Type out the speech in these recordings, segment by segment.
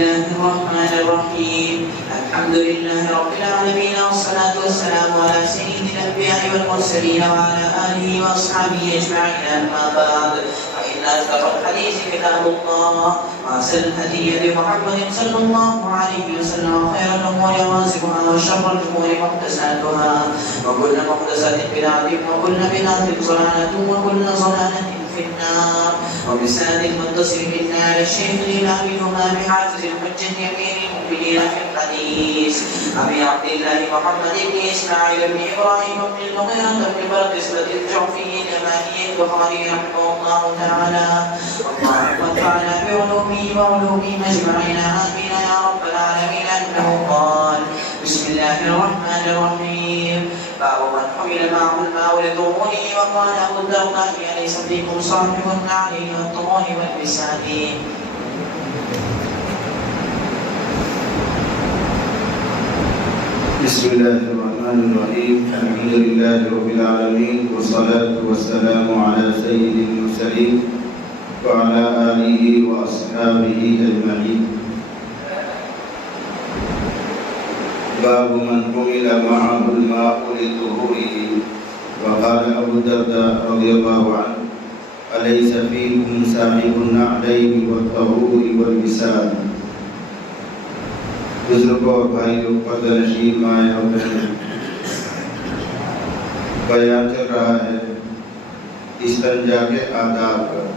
الله الرحمن الرحيم. الحمد لله رب العالمين، والصلاة والسلام على سيد الأنبياء والمرسلين وعلى آله وأصحابه أجمعين. أما بعد، فإن أصدق الحديث كتاب الله، وأحسن الهدي هدي محمد صلى الله عليه وسلم، وخير الأمور محدثاتها، وشر الأمور محدثاتها، وكل محدثة بدعة، وكل بدعة ضلالة، وكل ضلالة في النار. وبسند المتصل منا على الشيخ الإمام الإمام حافظ الحجة أمير المؤمنين في الحديث أبي عبد الله محمد بن إسماعيل بن إبراهيم بن المغيرة بن برقسة الجعفي اليماني البخاري رحمه الله تعالى. اللهم انفعنا بعلومه وعلومهم أجمعين، آمين يا رب العالمين. أنه قال: بسم الله الرحمن الرحيم. باب من حمل معه الماء لظهوره. وقال أبو الدرداء: أليس فيكم صاحب النعل والطهور والوساد؟ بسم الله الرحمن الرحيم. الحمد لله رب العالمين، والصلاة والسلام على سيد المرسلين وعلى آله وأصحابه أجمعين. باب من حمل معه الماء لطهوره. وقال أبو الدرداء رضي الله عنه: أليس فيكم صاحب النعلين والطهور والوساد؟ بزرگوں اور بھائیوں، پردہ نشین مائیں اور بہنیں، بیان چل رہا ہے استنجا کے آداب کا۔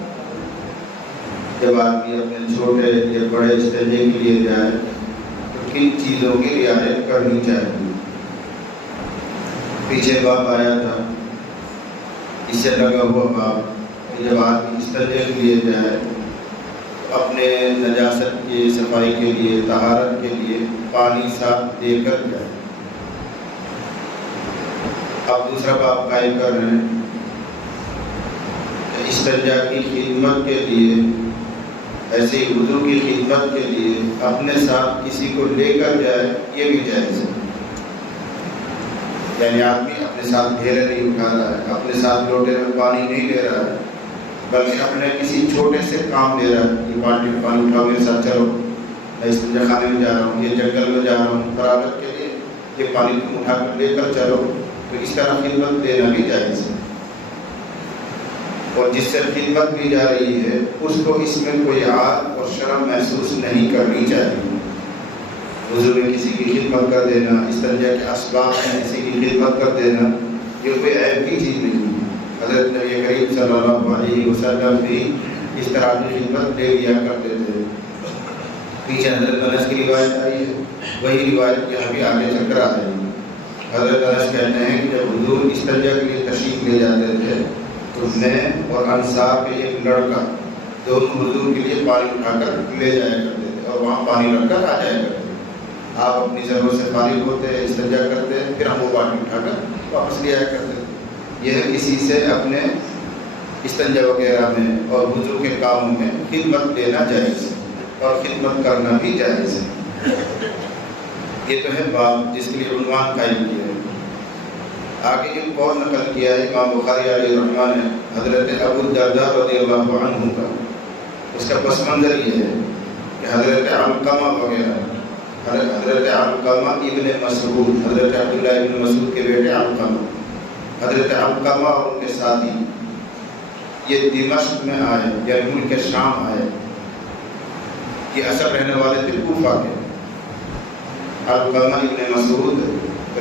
جب آدمی اپنے چھوٹے یا بڑے استنجے کے لیے جائے تو کن چیزوں کی رعایت کرنی چاہیے؟ پیچھے باب آیا تھا، اس سے لگا ہوا باب کہ جب آدمی استنجے کے لیے جائے اپنے نجاست کی صفائی کے لیے، طہارت کے لیے پانی ساتھ دے کر جائے۔ اب دوسرا باب قائم کر رہے ہیں کہ استنجا کی خدمت کے لیے، ایسے ہی وضو کی خدمت کے لیے اپنے ساتھ کسی کو لے کر جائے، یہ بھی جائز ہے۔ یعنی آدمی اپنے ساتھ ڈھیلے نہیں اٹھا رہا ہے، اپنے ساتھ لوٹے میں پانی نہیں لے رہا ہے، بلکہ اپنے کسی چھوٹے سے کام دے رہا ہے۔ یہ بالٹی میں پانی اٹھاؤ میرے ساتھ، چلو میں استنجا خانے میں جا رہا ہوں، یہ جنگل میں جا رہا ہوں فراغت کے لیے، یہ پانی تم اٹھا کر لے کر چلو، تو اس طرح خدمت دینا بھی جائز ہے۔ اور جس سے خدمت دی جا رہی ہے اس کو اس میں کوئی عار اور شرم محسوس نہیں کرنی چاہیے۔ وضو میں کسی کی خدمت کر دینا، استنجا کے اسباب میں کسی کی خدمت کر دینا، یہ کوئی عیب کی چیز نہیں ہے۔ حضرت نبی کریم صلی اللہ علیہ وسلم بھی اس طرح کی خدمت لے لیا کرتے تھے۔ پیچھے حضرت انس کی روایت آئی ہے، وہی روایت یہاں بھی آگے چل کر آ رہی ہے۔ حضرت انس کہتے ہیں کہ جب حضور استنجا کے لیے تشریف لے جاتے تھے تو میں اور انصار کے ایک لڑکا دونوں حضور کے لیے پانی اٹھا کر لے جایا کرتے تھے اور وہاں پانی رکھ کر آ جایا کرتے تھے۔ آپ اپنی ضرورت سے فارغ ہوتے، استنجا کرتے، پھر ہم وہ پانی اٹھا کر واپس لے آیا کرتے تھے۔ یہ کسی سے اپنے استنجا وغیرہ میں اور وضو کے کاموں میں خدمت لینا جائز ہے اور خدمت کرنا بھی جائز ہے۔ یہ تو ہے باب جس کے لیے عنوان قائم کیا ہے۔ آگے ایک قول نقل کیا ہے امام بخاری علیہ الرحمہ نے حضرت ابو الدرداء رضی اللہ عنہ کا۔ اس کا پس منظر یہ ہے کہ حضرت علقمہ وغیرہ، حضرت علقمہ ابن مسعود، حضرت عبداللہ ابن مسعود کے بیٹے علقمہ، حضرت علقمہ اور ان کے ساتھی یہ دمشق میں آئے، یعنی ملک شام آئے۔ یہ اصل رہنے والے تھے کوفہ کے۔ علقمہ ابن مسعود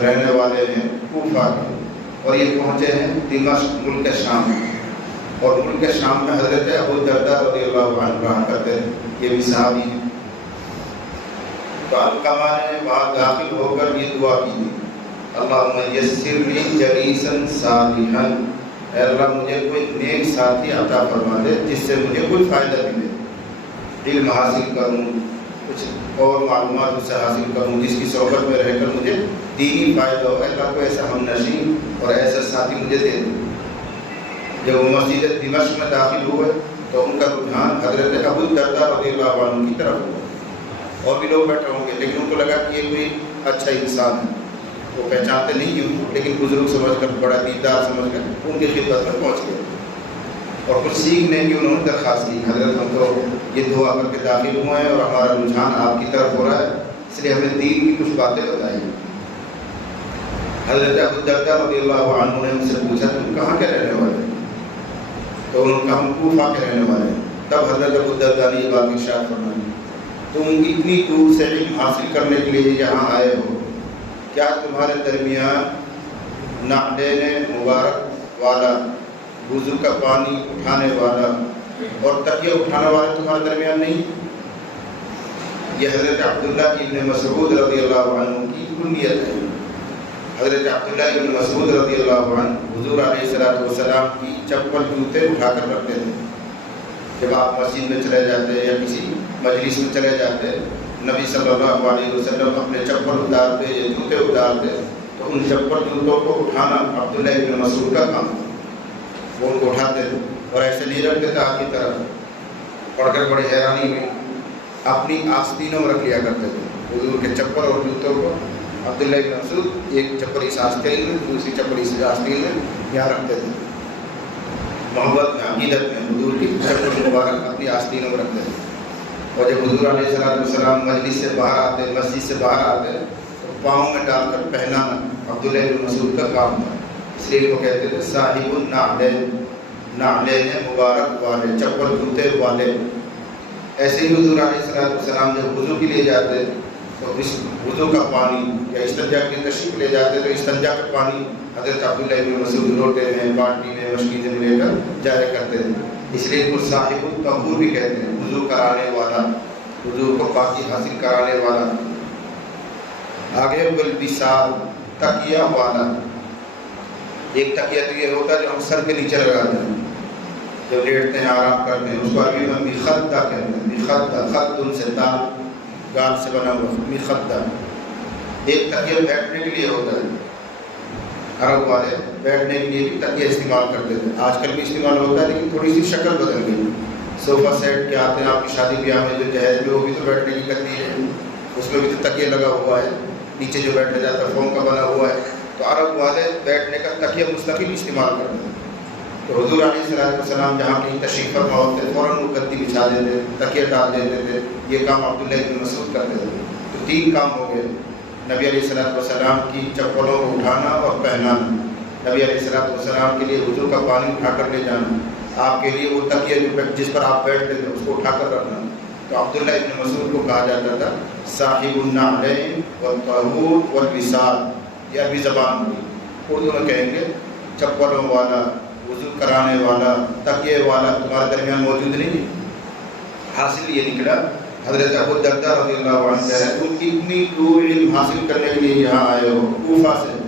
رہنے والے ہیں کوفہ کے، اور یہ پہنچے ہیں دمشق ملک شام میں، اور ملک شام میں حضرت ابو الدرداء رضی اللہ عنہ رہا کرتے ہیں، یہ بھی صحابی ہیں۔ تو علقمہ نے وہاں داخل ہو کر یہ دعا کی تھی: اللہم یسر لی جلیسا صالحا، اے اللہ مجھے کوئی نیک ساتھی عطا فرما دے جس سے مجھے کوئی فائدہ ملے، علم حاصل کروں، کچھ اور معلومات اس سے حاصل کروں، جس کی صحبت میں رہ کر مجھے دینی فائدہ ہو۔ اللہ کو ایسا ہم نشین اور ایسا ساتھی مجھے دے دیں۔ جب وہ مسجد دمشق میں داخل ہوئے تو ان کا رجحان حضرت ابو الدرداء رضی اللہ عنہ کی طرف ہوا۔ اور بھی لوگ بیٹھے ہوں گے، لیکن ان کو لگا کہ یہ کوئی اچھا انسان ہے، وہ پہچانتے نہیں کیوں، لیکن بزرگ سمجھ کر، بڑا دیندار سمجھ کر ان کی خدمت میں پہنچ گئے۔ اور کچھ سیکھنے کی انہوں نے درخواست کی، حضرت ہم تو یہ دعا کر کے داخل ہوئے ہیں اور ہمارا رجحان آپ کی طرف ہو رہا ہے، اس لیے ہمیں دین کی کچھ باتیں بتائیے۔ حضرت ابو الدرداء رضی اللہ عنہ نے ان سے پوچھا تم کہاں کے رہنے والے ہیں؟ تو انہوں نے کہا ہم کوفہ کے رہنے والے ہیں۔ تب حضرت ابو الدرداء نے یہ بات ارشاد فرمائی تم اتنی دور سے علم حاصل کرنے کے لیے یہاں آئے ہو، کیا تمہارے درمیان نعلین مبارک والا، وضو کا پانی اٹھانے والا اور تکیہ اٹھانے والا تمہارے درمیان نہیں؟ یہ حضرت عبداللہ ابن مسعود رضی اللہ عنہ کی کنیت ہے۔ حضرت عبداللہ ابن مسعود رضی اللہ عنہ حضور علیہ السلام کی چپل جوتے اٹھا کر رکھتے تھے۔ جب آپ مسجد میں چلے جاتے یا کسی مجلس میں چلے جاتے، نبی صلی اللہ علیہ وسلم اپنے چپل اتارتے یا جوتے اتارتے تو ان چپل جوتوں کو اٹھانا عبداللہ ابن مسعود کا کام، وہ ان کو اٹھاتے تھے اور ایسے نہیں رکھتے تھے آپ کی طرف، پڑھ کر بڑی حیرانی ہوئی، اپنی آستینوں میں رکھ لیا کرتے تھے حضور کے چپل اور جوتوں کو۔ عبداللہ ابن مسعود ایک چپل اس آستین میں دوسری چپل اس آستین میں یہاں رکھتے تھے، محبت میں عقیدت میں حضور کی چپل مبارک اپنی آستینوں میں رکھتے تھے۔ اور جب حضور علیہ السلام مجلس سے باہر آتے، مسجد سے باہر آتے تو پاؤں میں ڈال کر پہنانا عبداللہ ابن مسعود کا کام تھا، اس لیے وہ کہتے تھے صاحب النعلین، نعلین مبارک والے، چپل جوتے والے۔ ایسے ہی حضور علیہ السلام جب وضو کے لیے جاتے تو اس وضو کا پانی یا استنجا کی تشریف لے جاتے تو استنجا کا پانی حضرت عبداللہ ابن مسعود لوٹے میں، بالٹی میں، مشکیزے میں لے کر جایا کرتے تھے، اس لیے ان کو صاحب الطہور بھی کہتے ہیں، وضو کرانے والا، وضو کو پاکی حاصل کرانے والا۔ آگے بالوصال، تکیہ والا۔ ایک تکیہ تو یہ ہوتا ہے جو ہم سر کے نیچے لگاتے ہیں جب لیٹتے ہیں آرام کرتے ہیں، اس کو عربی میں مخدہ کہتے ہیں، مخدہ، خد ان سے دال گال سے بنا ہوا مخدہ۔ ایک تکیہ بیٹھنے کے لیے ہوتا ہے، عرب والے بیٹھنے کے لیے بھی تکیہ استعمال کرتے تھے، آج کل بھی استعمال ہوتا ہے لیکن تھوڑی سی شکل بدل گئی۔ صوفہ سیٹ کے آتے ہیں آپ کی شادی بیاہ میں جو جہیز میں، وہ بھی تو بیٹھنے کی کرتی ہے، اس میں بھی تو تکیہ لگا ہوا ہے، نیچے جو بیٹھا جاتا ہے فوم کا بنا ہوا ہے۔ تو عرب والے بیٹھنے کا تکیہ مستقل استعمال کرتے ہیں۔ تو حضور علیہ السلام جہاں کہیں تشریف فرما ہوتے فوراً وہ گدی بچھا دیتے، تکیہ ڈال دیتے تھے، یہ کام عبداللہ ابن مسعود کرتے تھے۔ تو تین کام ہو گئے، نبی علیہ السلام کی چپلوں کو اٹھانا اور پہنانا، نبی علیہ السلام کے لیے وضو کا پانی اٹھا کر لے جانا، آپ کے لیے وہ تکیہ جس پر آپ بیٹھتے تھے اس کو اٹھا کر رکھنا۔ تو عبداللہ ابن مسعود کو کہا جاتا تھا صاحب النعلین والطہور والوصال، یہ عربی زبان ہوئی، اردو میں کہیں گے چپلوں والا، وضو کرانے والا، تکیے والا تمہارے درمیان موجود نہیں۔ حاصل یہ نکلا حضرت ابو الدرداء رضی اللہ عنہ کہہ رہے ہیں تم اتنی دور علم حاصل کرنے کے لیے یہاں آئے ہو کوفہ سے،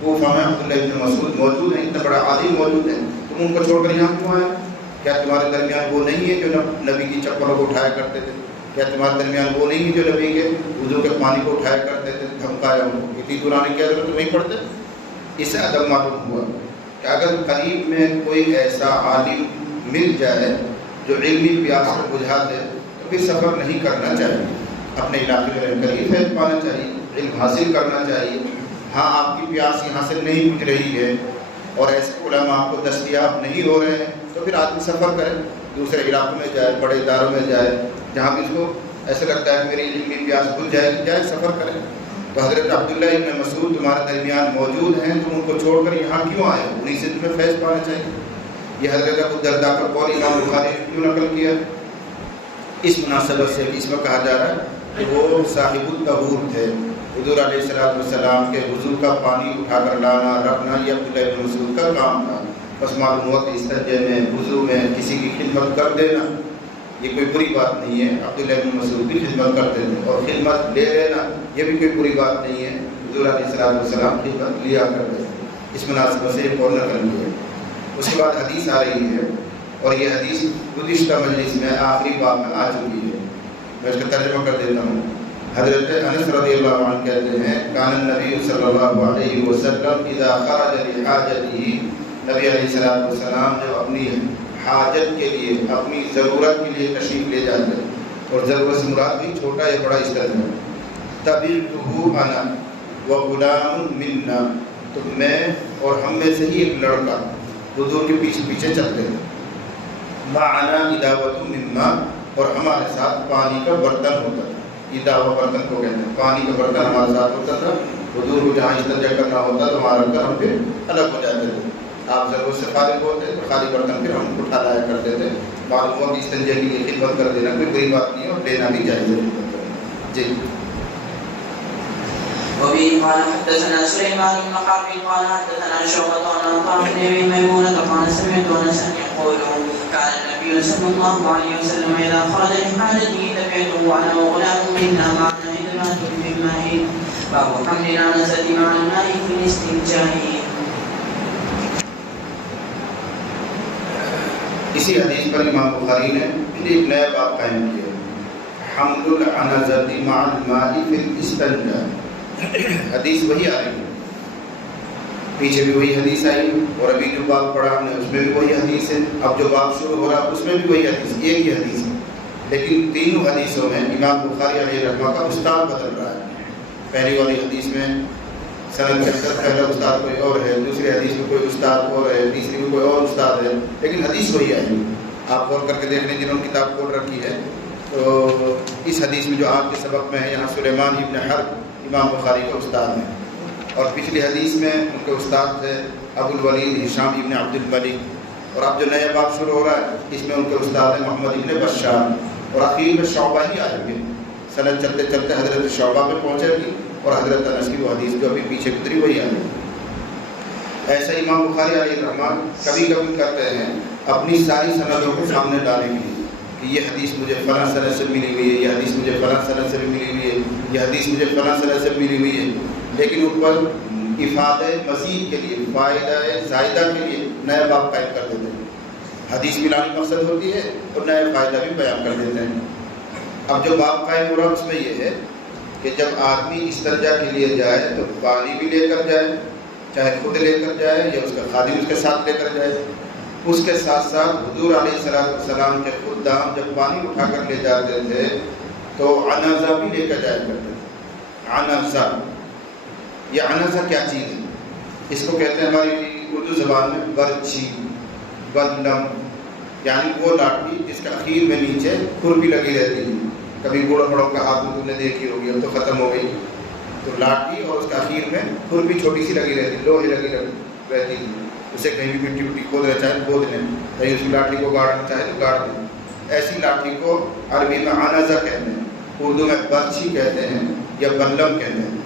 کوفہ میں عبداللہ ابن مسعود موجود ہیں، اتنا بڑا عالم موجود ہے، تم ان کو چھوڑ کر یہاں کیوں آئے؟ کیا تمہارے درمیان وہ نہیں ہے جو نبی کی چپلوں کو اٹھایا کرتے تھے؟ کیا تمہارے درمیان وہ نہیں ہے جو نبی کے وضو کے پانی کو اٹھایا کرتے تھے؟ دھمکایا ان کو، اتنی دور آنے کی ضرورت تو نہیں پڑتے؟ اس سے ادب معلوم ہوا کہ اگر قریب میں کوئی ایسا عالم مل جائے جو علمی پیاس کو بجھا دے تو پھر سفر نہیں کرنا چاہیے، اپنے علاقے میں رہ کر ہی فیض پانا چاہیے، علم حاصل کرنا چاہیے۔ ہاں آپ کی پیاس یہاں سے نہیں بجھ رہی ہے اور ایسے علماء آپ کو دستیاب نہیں ہو رہے ہیں تو پھر آدمی سفر کرے، دوسرے علاقوں میں جائے، بڑے اداروں میں جائے، جہاں بھی اس کو ایسا لگتا ہے کہ میری علمی پیاس بجھ جائے گی، جائے سفر کرے۔ تو حضرت عبداللہ ابن مسعود تمہارے درمیان موجود ہیں، تم ان کو چھوڑ کر یہاں کیوں آئے ہو؟ انہیں سے تمہیں فیض پانا چاہیے۔ یہ حضرت ابو الدرداء کا قول امام بخاری نے کیوں نقل کیا؟ اس مناسبت سے اس میں کہا جا رہا ہے کہ وہ صاحب الطہور تھے، حضور علیہ السلام کے وضو کا پانی اٹھا کر لانا رکھنا یہ عبداللہ ابن مسعود کا کام تھا۔ بس معلوم ہوا کہ استنجے میں، وضو میں کسی کی خدمت کر دینا یہ کوئی بری بات نہیں ہے، عبداللہ ابن مسعود بھی خدمت کرتے تھے، اور خدمت لے لینا یہ بھی کوئی بری بات نہیں ہے، حضور علیہ السلام خدمت لیا کرتے ہیں۔ اس مناسبت سے یہ قول نقل کیا ہے۔ اس کے بعد حدیث آ رہی ہے اور یہ حدیث گزشتہ مجلس میں آخری باب میں آ چکی ہے، میں اس کا ترجمہ کر دیتا ہوں۔ حضرت انس رضی اللہ عنہ کہتے ہیں کان النبی صلی اللہ علیہ وسلم اذا خرج لحاجته، نبی علیہ السلام جب اپنی حاجت کے لیے، اپنی ضرورت کے لیے تشریف لے جاتے ہیں، اور ضرورت سے مراد بھی چھوٹا یا بڑا اس طرح ہے، تبعتہ انا وغلام منا، تو میں اور ہم میں سے ہی ایک لڑکا حضور کے پیچھے پیچھے چلتے ہیں۔ معنا اداوۃ من ماء، اور ہمارے ساتھ پانی کا برتن ہوتا تھا. اداوہ برتن کو کہتے ہیں، پانی کا برتن ہمارے ساتھ ہوتا تھا. حضور کو جہاں استنجا کرنا ہوتا تو ہمارا کر ہم پھر الگ ہو جاتے تھے. آپ ضرورت سے فارغ ہوتے تو خالی برتن پھر ہم اٹھا لایا کرتے تھے. معلوم ہوا کہ استنجا کے لیے خدمت کر دینا کوئی بری بات نہیں ہے، اور لینا بھی جائز ہے. جی. وبه قال حدثنا سليمان بن حرب قال حدثنا شعبة عن عطاء بن ابي ميمونة قال سمعت انسا يقول كان النبي صلى الله عليه وسلم اذا خرج لحاجته تبعته وانا وغلام منا معنا هدمة من ماء باب حمل العنزة مع الماء في الاستنجاء. اسی حدیث پر امام بخاری نے پھر ایک نیا باب قائم کیا، حمل العنزة مع الماء في الاستنجاء. حدیث وہی آ رہی ہے، پیچھے بھی وہی حدیث آئی، اور ابھی جو باب پڑھا ہم نے اس میں بھی وہی حدیث ہے. اب جو باب شروع ہو رہا اس میں بھی وہی حدیث، ایک ہی حدیث ہے، لیکن تینوں حدیثوں میں امام بخاری علیہ رحمہ کا استاد بدل رہا ہے. پہلی والی حدیث میں سند کے اندر پہلا استاد کوئی اور ہے، دوسری حدیث میں کوئی استاد اور ہے، تیسری میں کوئی اور استاد ہے، لیکن حدیث وہی آئی. آپ غور کر کے دیکھ لیں جنہوں نے کتاب کھول رکھی ہے تو اس حدیث میں جو آپ کے سبق میں ہے، یہاں سلیمان ابن حرب امام بخاری کا استاد ہیں، اور پچھلی حدیث میں ان کے استاد تھے ابو الولید ہشام ابن عبد الملک. اور اب جو نیا باب شروع ہو رہا ہے اس میں ان کے استاد ہیں محمد ابن بشار، اور اخیر میں شعبہ ہی آئیں گے. سند چلتے چلتے حضرت شعبہ پہ پہنچے گی، اور حضرت انس کی وہ حدیث جو ابھی پیچھے گزری وہی آئے گی. ایسا امام بخاری علیہ الرحمٰن کبھی کبھی کرتے ہیں اپنی ساری سندوں کو سامنے لانے کے لیے کہ یہ حدیث مجھے فلاں سند سے ملی ہوئی ہے، یہ حدیث مجھے فلاں سند سے ملی ہوئی ہے، یہ حدیث مجھے فلاں سند سے ملی ہوئی ہے، لیکن ان پر افادہ مزید کے لیے، فائدہ زائدہ کے لیے نیا باب قائم کر دیتے ہیں. حدیث ملانی مقصد ہوتی ہے اور نیا فائدہ بھی بیان کر دیتے ہیں. اب جو باب قائم ہو رہا اس میں یہ ہے کہ جب آدمی استنجا کے لیے جائے تو پانی بھی لے کر جائے، چاہے خود لے کر جائے یا اس کا خادم اس کے ساتھ لے کر جائے. اس کے ساتھ ساتھ حضور علیہ السلام کے خدام جب پانی اٹھا کر لے جاتے تھے تو عنزہ بھی لے کر جایا کرتے تھے. عنزہ، یہ عنزہ کیا چیز ہے؟ اس کو کہتے ہیں ہماری اردو زبان میں برچھی، بلم، یعنی وہ لاٹھی جس کا اخیر میں نیچے کھرپی لگی رہتی ہے. کبھی بوڑھوں بڑوں کا ہاتھ میں تم نے دیکھی ہوگی، اب تو ختم ہو گئی. تو لاٹھی اور اس کا اخیر میں کھرپی چھوٹی سی لگی رہتی، لوہے لگی رہتی ہے. اسے کہیں بھی مٹی وٹی کھود رہے چاہے کھود لیں، کہیں اس کی لاٹھی کو گاڑنا چاہے تو گاڑ دیں. ایسی لاٹھی کو عربی میں عنزہ کہتے ہیں، اردو میں برچھی کہتے ہیں یا بلم کہتے ہیں.